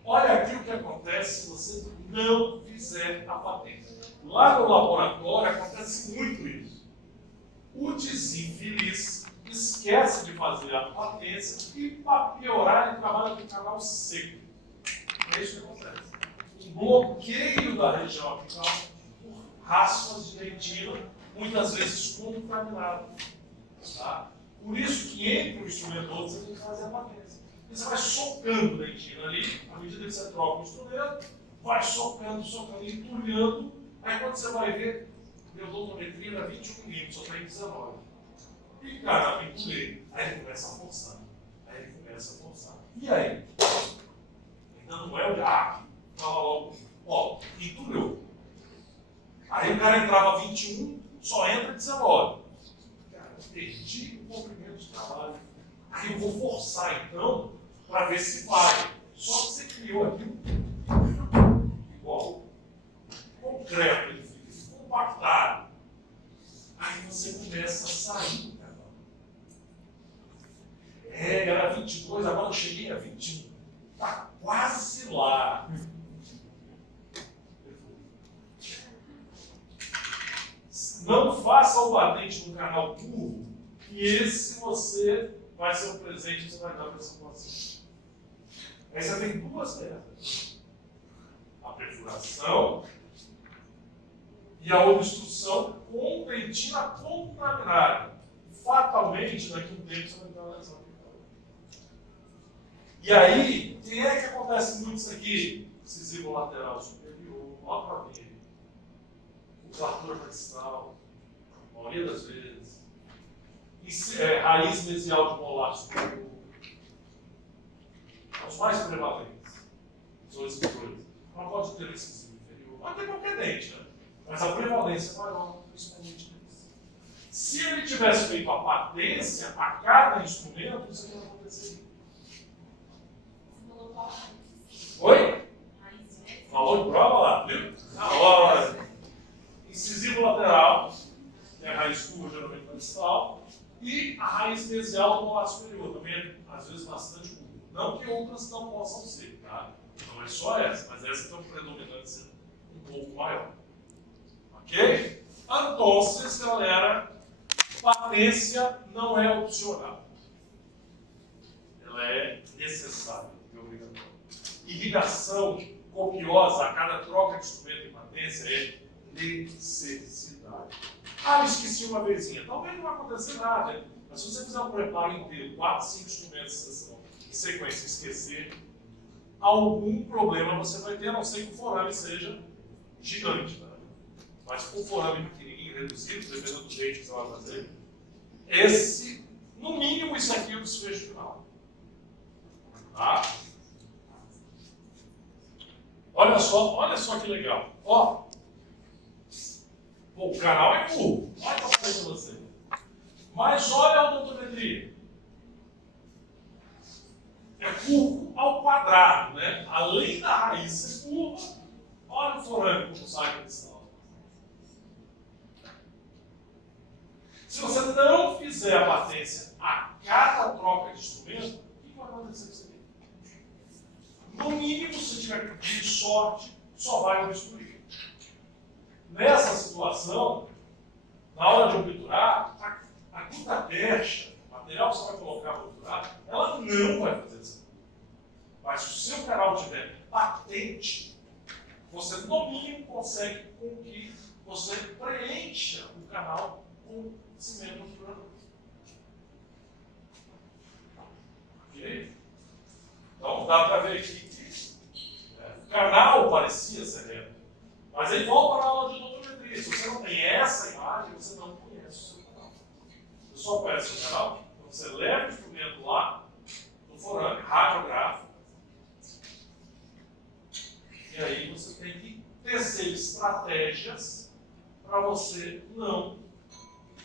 Olha aqui o que acontece se você não fizer a patência. Lá no laboratório acontece muito isso. O desinfeliz esquece de fazer a patência e, para piorar, ele trabalha com o canal seco. É isso que acontece. Um bloqueio da região apical por raspas de dentina, muitas vezes contaminado. Tá? Por isso que entre um instrumento e outro você tem que fazer a patência. E você vai socando a dentina ali, à medida que você troca o instrumento, vai socando, entulhando. Aí quando você vai ver, meu dosimetria era 21 milímetros, só está em 19. E cara, eu entulhei. Aí ele começa a forçar. E aí? Ainda não é o diabo. Fala logo, ó, entulhou. Aí o cara entrava 21, só entra 19. Cara, eu perdi o comprimento de trabalho. Aí eu vou forçar então, para ver se vai. Só que você criou aqui igual concreto, ele fica compactado. Aí você começa a sair do canal. Era 22, agora eu cheguei a 21. Está quase lá. Não faça o batente no canal curvo, que esse você vai ser o presente que você vai dar para essa situação. Aí você tem duas dessas. a perfuração e a obstrução com dentina contaminada. Fatalmente, daqui a um tempo você vai ter uma lesão. E aí, quem é que acontece muito isso aqui? Incisivo lateral superior, ó para ver. O trator distal, a maioria das vezes. Raiz mesial de molar superior. Os mais prevalentes. São esses dois. Não pode ter incisivo inferior. Pode ter qualquer dente, né? Mas a prevalência é maior, principalmente nesse. Se ele tivesse feito a patência a cada instrumento, isso não aconteceria. Oi? Falou de prova lá, viu? Na hora. Incisivo lateral, que é a raiz curva, geralmente na distal, e a raiz mesial do molar superior, também às vezes bastante curva. Não que outras não possam ser, tá? Não é só essa, mas essa tem uma predominância um pouco maior. Ok? Então, galera, patência não é opcional. Ela é necessária e obrigatória. Irrigação copiosa a cada troca de instrumento em patência é necessidade. Ah, eu esqueci uma vezinha. Talvez não vai acontecer nada, né? Mas se você fizer um preparo inteiro, 4, 5 instrumentos em sequência, esquecer, algum problema você vai ter, a não ser que o forame seja gigante. Tá? Mas com o forame pequenininho, reduzido, dependendo do jeito que você vai fazer, no mínimo, isso aqui é o desfecho final. Tá? Olha só que legal. Ó, o canal é curvo. Olha para frente para você. Mas olha a odontometria. É curvo ao quadrado, né? Além da raiz ser curva, olha o forame como sai do cristal. Se você não fizer a patência a cada troca de instrumento, o que vai acontecer com você? No mínimo, se tiver de sorte, só vai obstruir. Nessa situação, na hora de obturar, a gutatecha, o material que você vai colocar para obturar, ela não vai fazer isso. Mas se o seu canal tiver patente, você no mínimo consegue com que você preencha o canal com cimento obturador. Ok? Então dá para ver aqui que o canal parecia ser reto. Mas aí volta na aula de odontometria. Se você não tem essa imagem, você não conhece o seu canal. Você só conhece o seu canal quando você leva o instrumento lá no forame radiográfico. E aí você tem que tecer estratégias para você não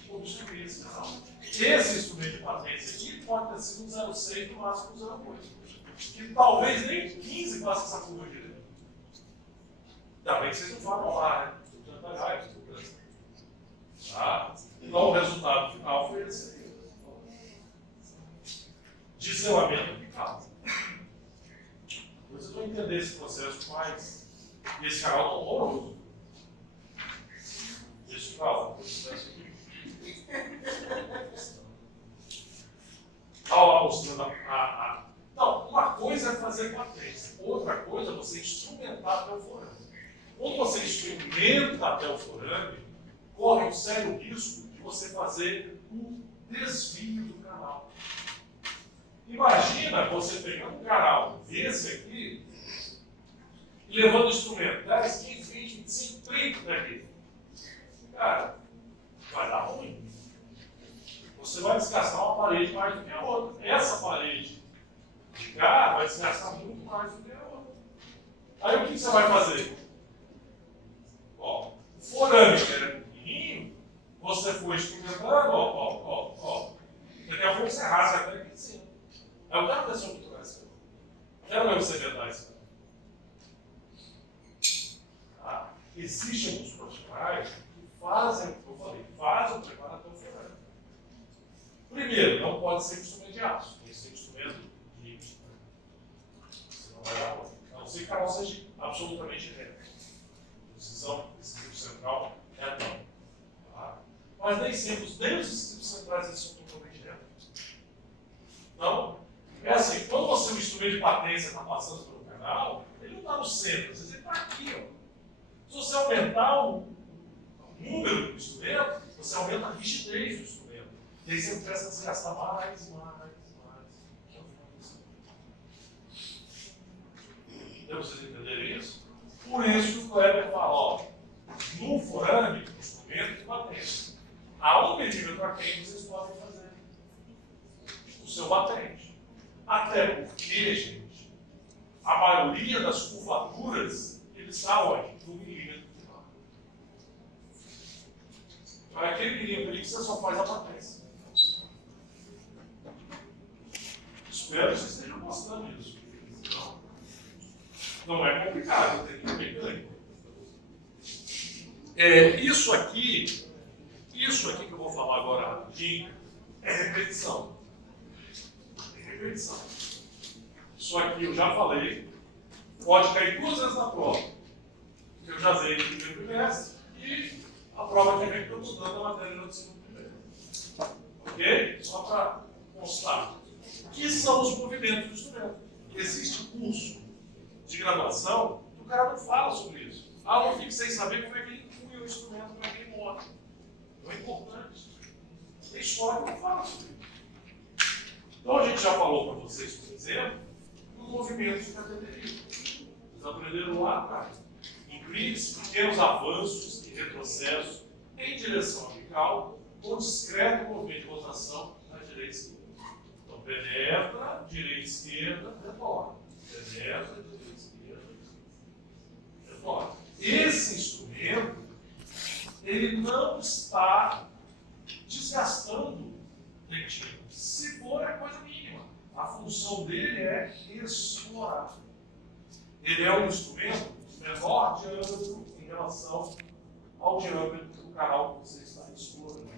obstruir esse canal. Esse instrumento de patência aqui pode ter sido um 0,6 no máximo um 0,8. Que talvez nem 15 faça essa curva direita. Ainda bem que vocês não falam lá, né? Tá? Então o resultado final foi esse aqui. Deselamento aplicado. Vocês vão entender esse processo mais. E esse canal é horroroso. Deixa eu falar. Olha lá mostrando Não, uma coisa é fazer patência, outra coisa é você instrumentar até o forame. Quando você instrumenta até o forame, corre um sério risco de você fazer um desvio do canal. Imagina você pegando um canal desse aqui e levando o instrumento 10, 15, 20, 25, 30 daqui. Cara, vai dar ruim. Você vai desgastar uma parede mais do que a outra. Essa parede de cá vai desgastar muito mais do que a outra. Aí o que você vai fazer? Ó, o forame que era pequenininho, você foi instrumentando, ó. Daqui a pouco você rasga até aqui em cima. Eu quero ver se eu obturar esse cara. Quero ver você vedar esse cara. Tá? Existem alguns profissionais que fazem, como eu falei, fazem o preparatório forame. Primeiro, não pode ser instrumento de aço, tem que ser instrumento de índice. Você não vai dar conta. A não ser que o canal seja absolutamente reto. A decisão desse tipo central é não. Tá? Mas nem sempre, nem os incisivos centrais eles são totalmente retos. Então, é assim, quando você, o instrumento de patência está passando pelo canal, canal, ele não está no centro, às vezes ele está aqui. Ó. Se você aumentar o número do instrumento, você aumenta a rigidez do instrumento. E aí você começa a desgastar mais. Então vocês entenderem isso? Por isso que o Kleber fala, ó, no forame, o instrumento de batente. A 1 milímetro a quem vocês podem fazer o seu batente. Até porque, gente, a maioria das curvaturas, ele está onde? No milímetro de lado. Então é aquele milímetro ali que você só faz a batência. Espero que vocês estejam gostando disso. Não é complicado, tem que ter mecânico. Isso aqui que eu vou falar agora rapidinho é repetição. Isso aqui eu já falei, pode cair 2 vezes na prova. Eu já dei no primeiro trimestre e a prova que vem que eu estou dando a matéria no segundo trimestre. Ok? Só para constar. O que são os movimentos do instrumento? Existe curso de graduação que o cara não fala sobre isso. Eu fico sem saber como é que ele inclui o instrumento, como é que ele monta. Então é importante. Tem história que não fala sobre isso. Então a gente já falou para vocês, por exemplo, do movimento de cateterismo. Vocês aprenderam lá atrás. Inclines, pequenos avanços e retrocessos em direção apical, com discreto movimento de rotação na direita e esquerda. Então penetra, direita e esquerda, retorna. Penetra, direita e esquerda, retorna. Esse instrumento, ele não está desgastando o dentinho. Se for, é coisa mínima. A função dele é explorar. Ele é um instrumento menor diâmetro em relação ao diâmetro do canal que você está explorando.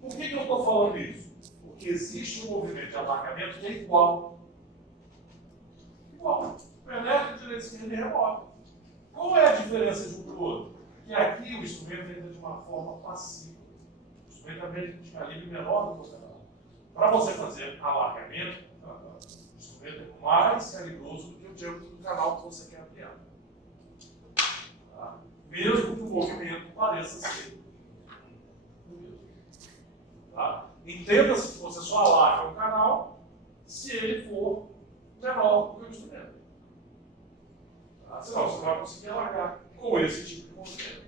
Por que eu estou falando isso? Porque existe um movimento de alargamento que é igual. Penetra, direita, esquerda e rebota. Qual é a diferença de um para o outro? Que aqui o instrumento entra de uma forma passiva. O instrumento é de calibre menor do que o canal. Para você fazer alargamento, o instrumento é mais calibroso do que o diâmetro do canal que você quer ampliar. Tá? Mesmo que o movimento pareça ser o mesmo. Tá? Entenda-se que você só alarga o canal se ele for menor do que o instrumento. Tá? Senão você não vai conseguir alargar com esse tipo de movimento.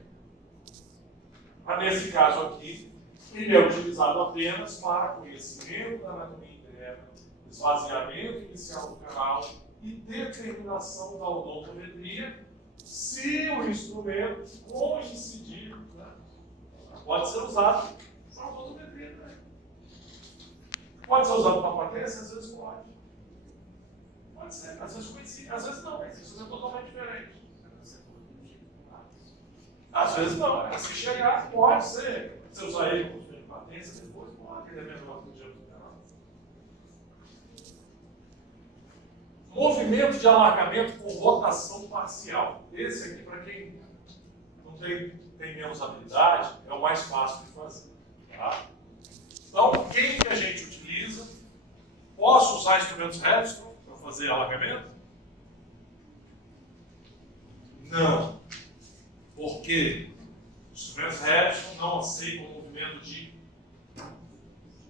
Mas nesse caso aqui, ele é utilizado apenas para conhecimento da anatomia interna, esvaziamento inicial do canal e determinação da odontometria, se o instrumento coincidir, né? Pode ser usado para odontometria também. Pode ser usado para patência? Às vezes pode. Pode ser, às vezes coincide, às vezes não, mas isso é totalmente diferente. Às vezes não, se chegar, pode ser. Se usar ele como instrumento de patência, depois pode, ele é menor do que o diâmetro do canal. Movimento de alargamento com rotação parcial. Esse aqui, para quem não tem menos habilidade, é o mais fácil de fazer. Tá? Então, quem que a gente utiliza? Posso usar instrumentos Redstone para fazer alargamento? Não. Por quê? Os instrumentos Redstone não aceitam o movimento de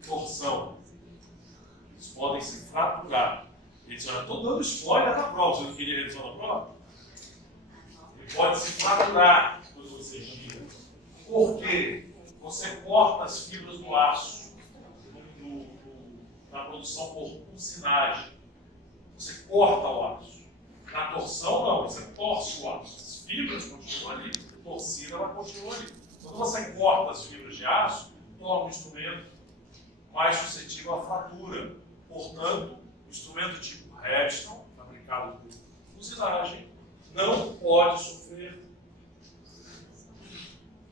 torção. Eles podem se fraturar. Ele diz, estou dando spoiler na prova, você não queria revisão na prova? Ele pode se fraturar quando você gira. Por quê? Você corta as fibras do aço na produção por usinagem. Você corta o aço. Na torção, não, você torce o aço. As fibras continuam ali, a torcida ela continua ali. Quando você corta as fibras de aço, torna o instrumento mais suscetível à fratura. Portanto, o instrumento tipo Redstone, fabricado por usinagem, não pode sofrer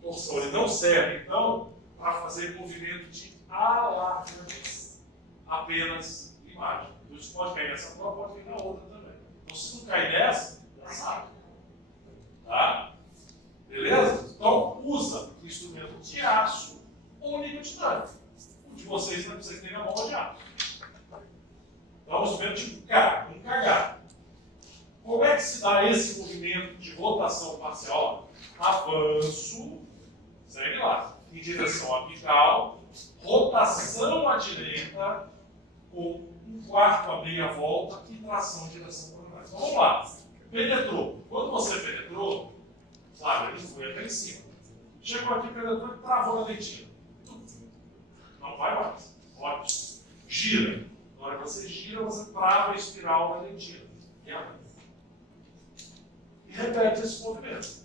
torção. Ele não serve, então, para fazer movimento de alargamento. Apenas imagem. Então, isso pode cair nessa prova, pode cair na outra também. Então, se não cair nessa, já sabe. Tá? Beleza? Então, usa o instrumento de aço ou nicotinante. O de vocês, não precisa ter na mão de aço. Então, o instrumento tipo K, um KH. rotação parcial, avanço, segue lá, em direção apical, rotação à direita, com um quarto a meia volta e tração em direção para trás. Então vamos lá. Penetrou. Quando você penetrou, claro, ele foi até em cima. Chegou aqui, penetrou e travou na dentina. Não vai mais. Ótimo. Gira. Na hora que você gira, você trava a espiral na dentina. E repete esse movimento.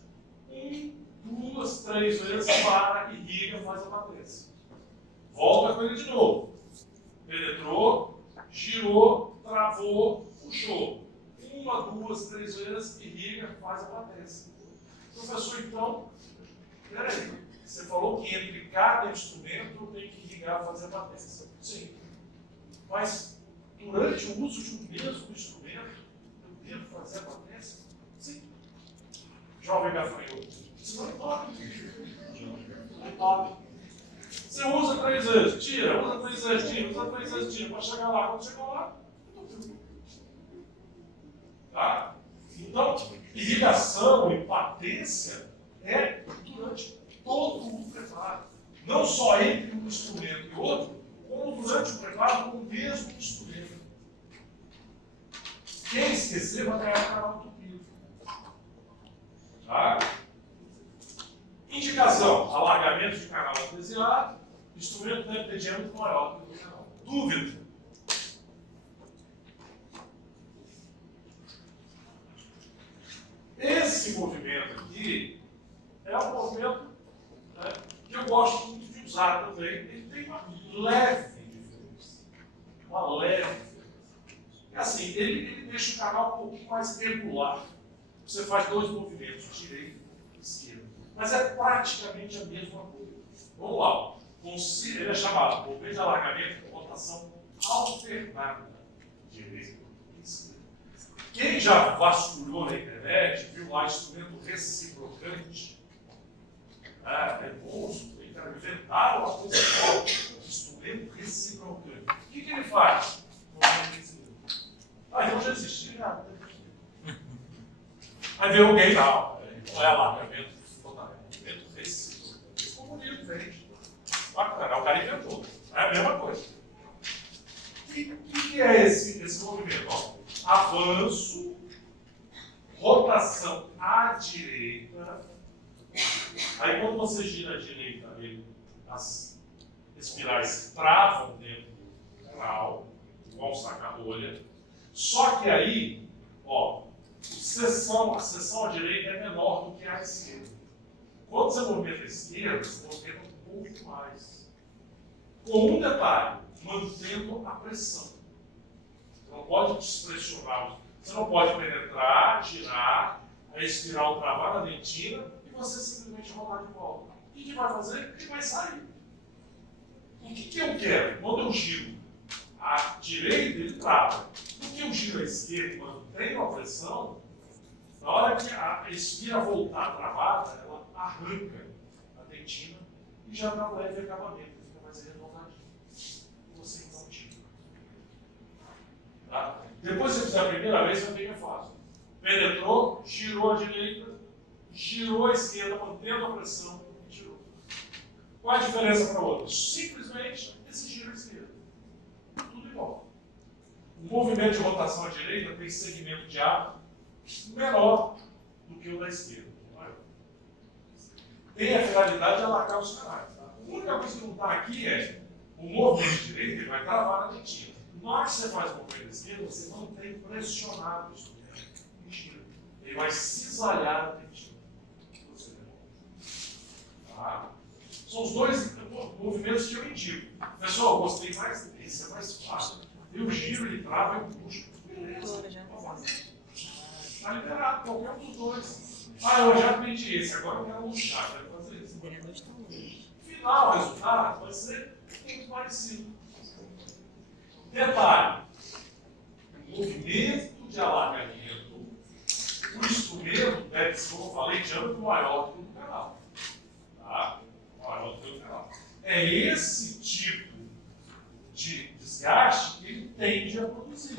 1, 2, 3 vezes, para, irriga, faz a matriz. Volta com ele de novo. Penetrou, girou, travou, puxou. 1, 2, 3 vezes, irriga, faz a matriz. Professor, então, peraí, você falou que entre cada instrumento tem que irrigar, fazer a matriz. Sim. Mas durante o uso de um mesmo instrumento, eu devo fazer a matriz? Sim. Jovem gafanhoto. Isso não toca. Não toca. Você usa 3 vezes, tira, usa 3 vezes, tira, usa 3 vezes, tira, para chegar lá. Quando chegar lá, tá? Então, irrigação e patência é durante todo o preparo. Não só entre um instrumento e outro, como durante o preparo com o mesmo instrumento. Quem esquecer vai ganhar o canal entupido. Tá? Indicação: alargamento de canal artesiano. O instrumento deve ter diâmetro maior do que o canal. Dúvida? Esse movimento aqui é um movimento, né, que eu gosto muito de usar também. Ele tem uma leve diferença. Uma leve diferença. É assim, ele deixa o canal um pouquinho mais regular. Você faz 2 movimentos, direito e esquerdo. Mas é praticamente a mesma coisa. Vamos lá. Ele é chamado movimento de alargamento com rotação alternada. Direito e esquerdo. Quem já vasculhou na internet, viu lá instrumento reciprocante, é monstro, inventaram uma coisa nova, instrumento reciprocante. O que ele faz? Então já existia, já. Aí veio alguém lá, não é alargamento, movimento reciprocante. Ficou bonito, gente. Bacana, o cara inventou. É a mesma coisa. O que é esse movimento? Ó, avanço, rotação à direita. Aí quando você gira à direita, as espirais travam dentro do canal, igual um saca-rolha. Só que aí, ó, a seção à direita é menor do que a esquerda. Quando você movimenta a esquerda, você movimenta um pouco mais. Com um detalhe, mantendo a pressão. Você não pode despressionar. Você não pode penetrar, tirar, a espiral travar na dentina e você simplesmente rodar de volta. O que vai fazer? Ele vai sair. O que eu quero? Quando eu giro à direita, ele trava. No que eu giro à esquerda e mantenho a pressão, na hora que a espira voltar travada, ela arranca a dentina e já dá um leve acabamento, fica mais arredondadinho. Você então tira. Tá? Depois que você fizer a primeira vez, vai ficar fácil. Penetrou, girou à direita, girou à esquerda, mantendo a pressão e tirou. Qual a diferença para o outro? Simplesmente esse giro à esquerda. Tudo igual. O movimento de rotação à direita tem segmento de ar menor do que o da esquerda. Tem a finalidade de alargar os canais. Tá? A única coisa que não está aqui é o movimento de direita, ele vai travar na dentina. Na hora que você faz o movimento da esquerda, você mantém pressionado o instrumento e gira. Ele vai cisalhar a dentina. Tá? São os 2 movimentos que eu indico. Pessoal, gostei mais desse, é mais fácil. Eu giro, ele trava, eu puxo. Beleza, pode fazer. Está liberado, qualquer um dos 2. Ah, eu já aprendi esse, agora eu quero lutar, quero fazer isso. Final, o resultado vai ser muito parecido. Detalhe: o movimento de alargamento, o instrumento deve ser, como eu falei, de âmbito maior do que o canal. Tá? Maior do que o canal. É esse tipo de desgaste que ele tende a produzir.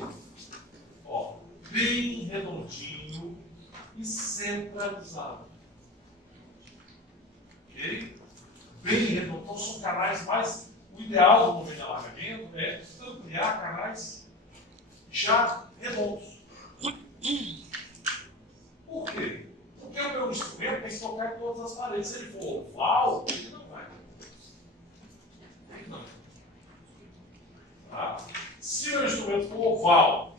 Ó, bem redondinho e centralizado. Ok? Bem redondo. Então, são canais mais. O ideal do movimento de alargamento é ampliar canais já redondos. Por quê? Porque o meu instrumento tem que tocar em todas as paredes. Se ele for oval, ele não vai. Ele não. Tá? Se o meu instrumento for oval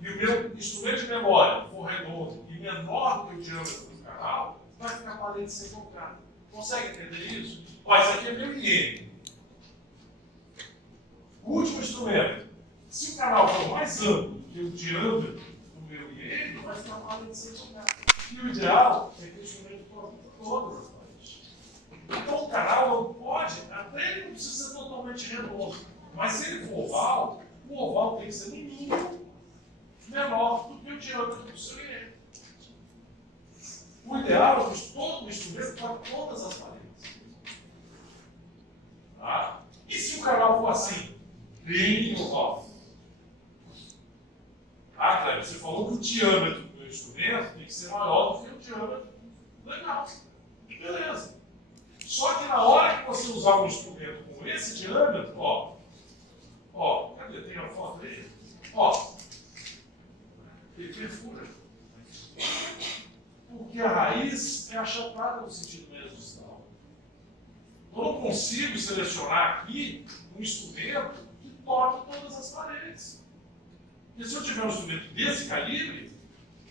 e o meu instrumento de memória for redondo e menor do que o diâmetro do canal, vai ficar a parede sem tocar. Consegue entender isso? Ó, isso aqui é meu IN. O último instrumento. Se o canal for mais amplo do que o diâmetro do meu IN, vai ficar a parede sem tocar. E o ideal é que o instrumento toque todas as paredes. Então o canal não pode, até ele não precisa ser totalmente redondo. Mas se ele for oval, o oval tem que ser no mínimo menor do que o diâmetro do seu IN. O ideal é que todo o instrumento toque todas as paredes. Tá? E se o canal for assim, bem oval? Ah, Cleber, você falou que o diâmetro do instrumento tem que ser maior do que o diâmetro. Legal. Beleza. Só que na hora que você usar um instrumento com esse diâmetro, ó, cadê? Tem a foto aí? Ó, ele perfura. Porque a raiz é achatada no sentido médio distal. Eu não consigo selecionar aqui um instrumento que toque todas as paredes. Porque se eu tiver um instrumento desse calibre,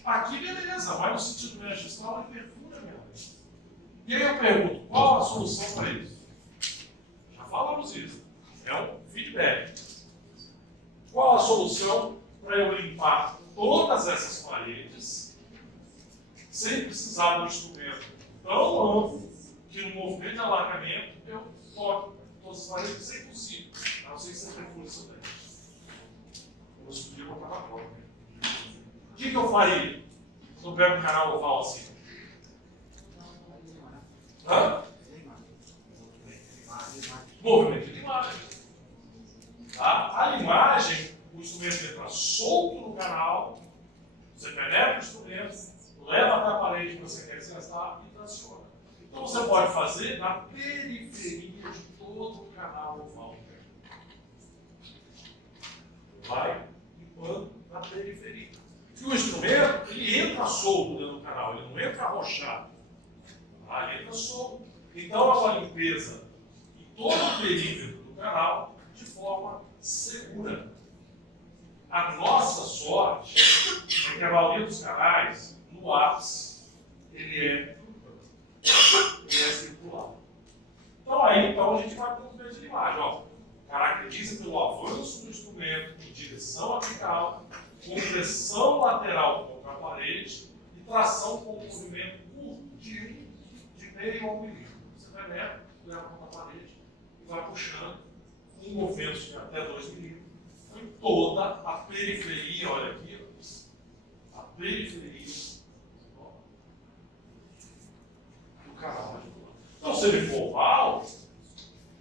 aqui beleza, vai no sentido médio distal e perfura a minha raiz. E aí eu pergunto, qual a solução para isso? Já falamos isso. É um feedback. Qual a solução para eu limpar todas essas paredes sem precisar de um instrumento tão amplo que no movimento de alargamento eu toque todas as paredes? Isso é impossível. A não ser que você perfure isso daí. Eu vou podia botar na prova. O que eu faria se eu pego um canal oval assim? Hã? Movimento de limagem. Tá? A limagem, o instrumento entra solto no canal, você penetra o instrumento, leva até a parede que você quer desgastar e traciona. Então você pode fazer na periferia de todo o canal oval. Vai limpando na periferia. E o instrumento, ele entra solto dentro do canal, ele não entra arrochado. Tá? Ele entra solto. Então é uma limpeza em todo o perímetro do canal de forma segura. A nossa sorte é que a maioria dos canais, no ápice, ele é circular. Então a gente vai para o movimento de limagem. Ó, caracteriza pelo avanço do instrumento em direção apical, compressão lateral contra a parede e tração com um movimento curtinho de meio a 1 milímetro. Você vai leva contra a parede e vai puxando com movimentos de até 2 milímetros em toda a periferia, olha aqui, a periferia do canal. Então, se ele for oval, se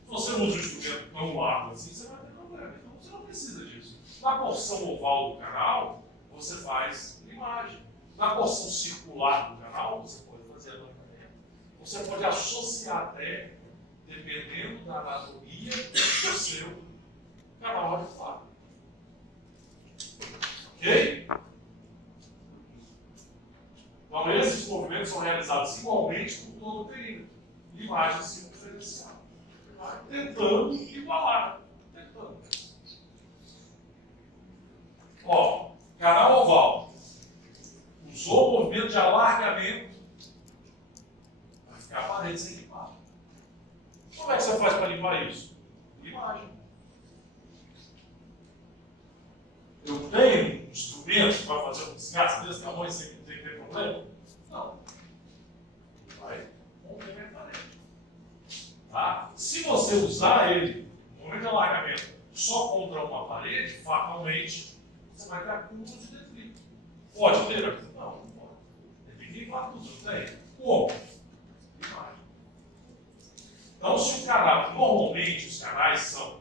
você usa um instrumento tão largo assim, você vai ter problema. Então, você não precisa disso. Na porção oval do canal, você faz limagem. Na porção circular do canal, você pode fazer alargamento. Você pode associar até, dependendo da anatomia do seu canal radicular. Ok? Então, esses movimentos são realizados igualmente por todo o perímetro. Limagem circunferencial. Tentando igualar. Tentando. Ó, canal oval. Usou o movimento de alargamento. Vai ficar a parede sem limpar. Como é que você faz para limpar isso? Limagem. Eu tenho um instrumento para fazer um desgaste desse tamanho sem ter problema? Não. Vai romper a parede. Tá? Se você usar ele no momento de alargamento só contra uma parede, fatalmente, você vai ter acúmulo de detrito. Pode ter acúmulo? Não, não pode. Depende de quanto não tem. Como? Imagem. Então, se o canal, normalmente os canais são,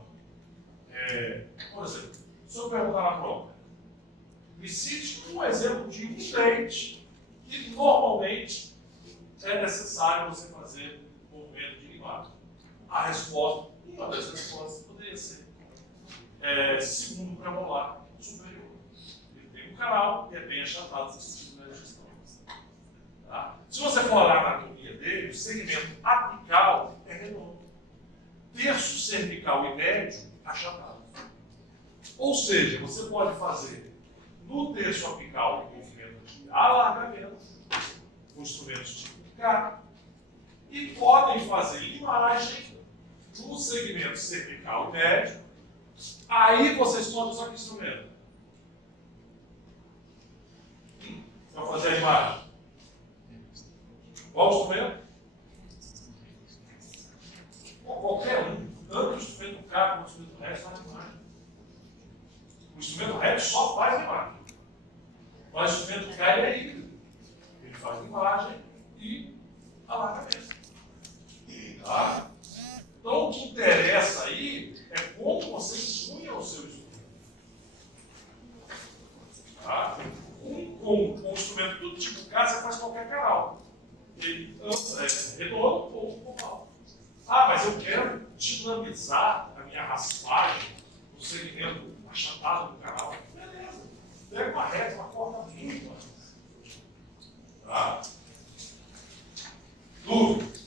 por exemplo, se eu perguntar na prova, me cite um exemplo de um dente E normalmente é necessário você fazer movimento de limagem. A resposta, uma das respostas poderia ser segundo premolar superior. Ele tem um canal e é bem achatado esse tipo de digestão. Tá? Se você for olhar a anatomia dele, o segmento apical é redondo. Terço cervical e médio achatado. Ou seja, você pode fazer no terço apical um movimento de alargamento, com instrumentos tipo K, e podem fazer limagem no segmento cervical e médio. Aí vocês podem usar que instrumento? Para fazer a imagem. Qual instrumento? Qualquer um. Tanto o instrumento K como o instrumento RED faz imagem. O instrumento RED só faz imagem. Mas o instrumento K é híbrido. Ele faz imagem e alargamento. Tá? Então o que interessa aí é como você punha o seu instrumento. Tá? Com o instrumento do tipo K, você faz qualquer canal. Ele é redondo ou oval. Ah, mas eu quero dinamizar a minha raspagem no segmento achatado do canal. Beleza. Pega uma reta, uma corda limpa. Tá? Dúvida?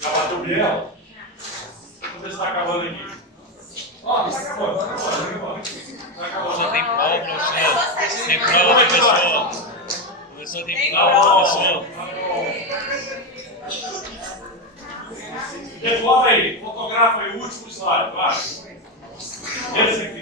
Já bateu biela? Vamos ver se está acabando aqui. Ó, está acabando, está acabando. Está acabando. Só tem prova, professor. Tem prova, professor. Professor, tem prova, professor. Devolve aí, fotografa aí o último slide, vai. Esse aqui.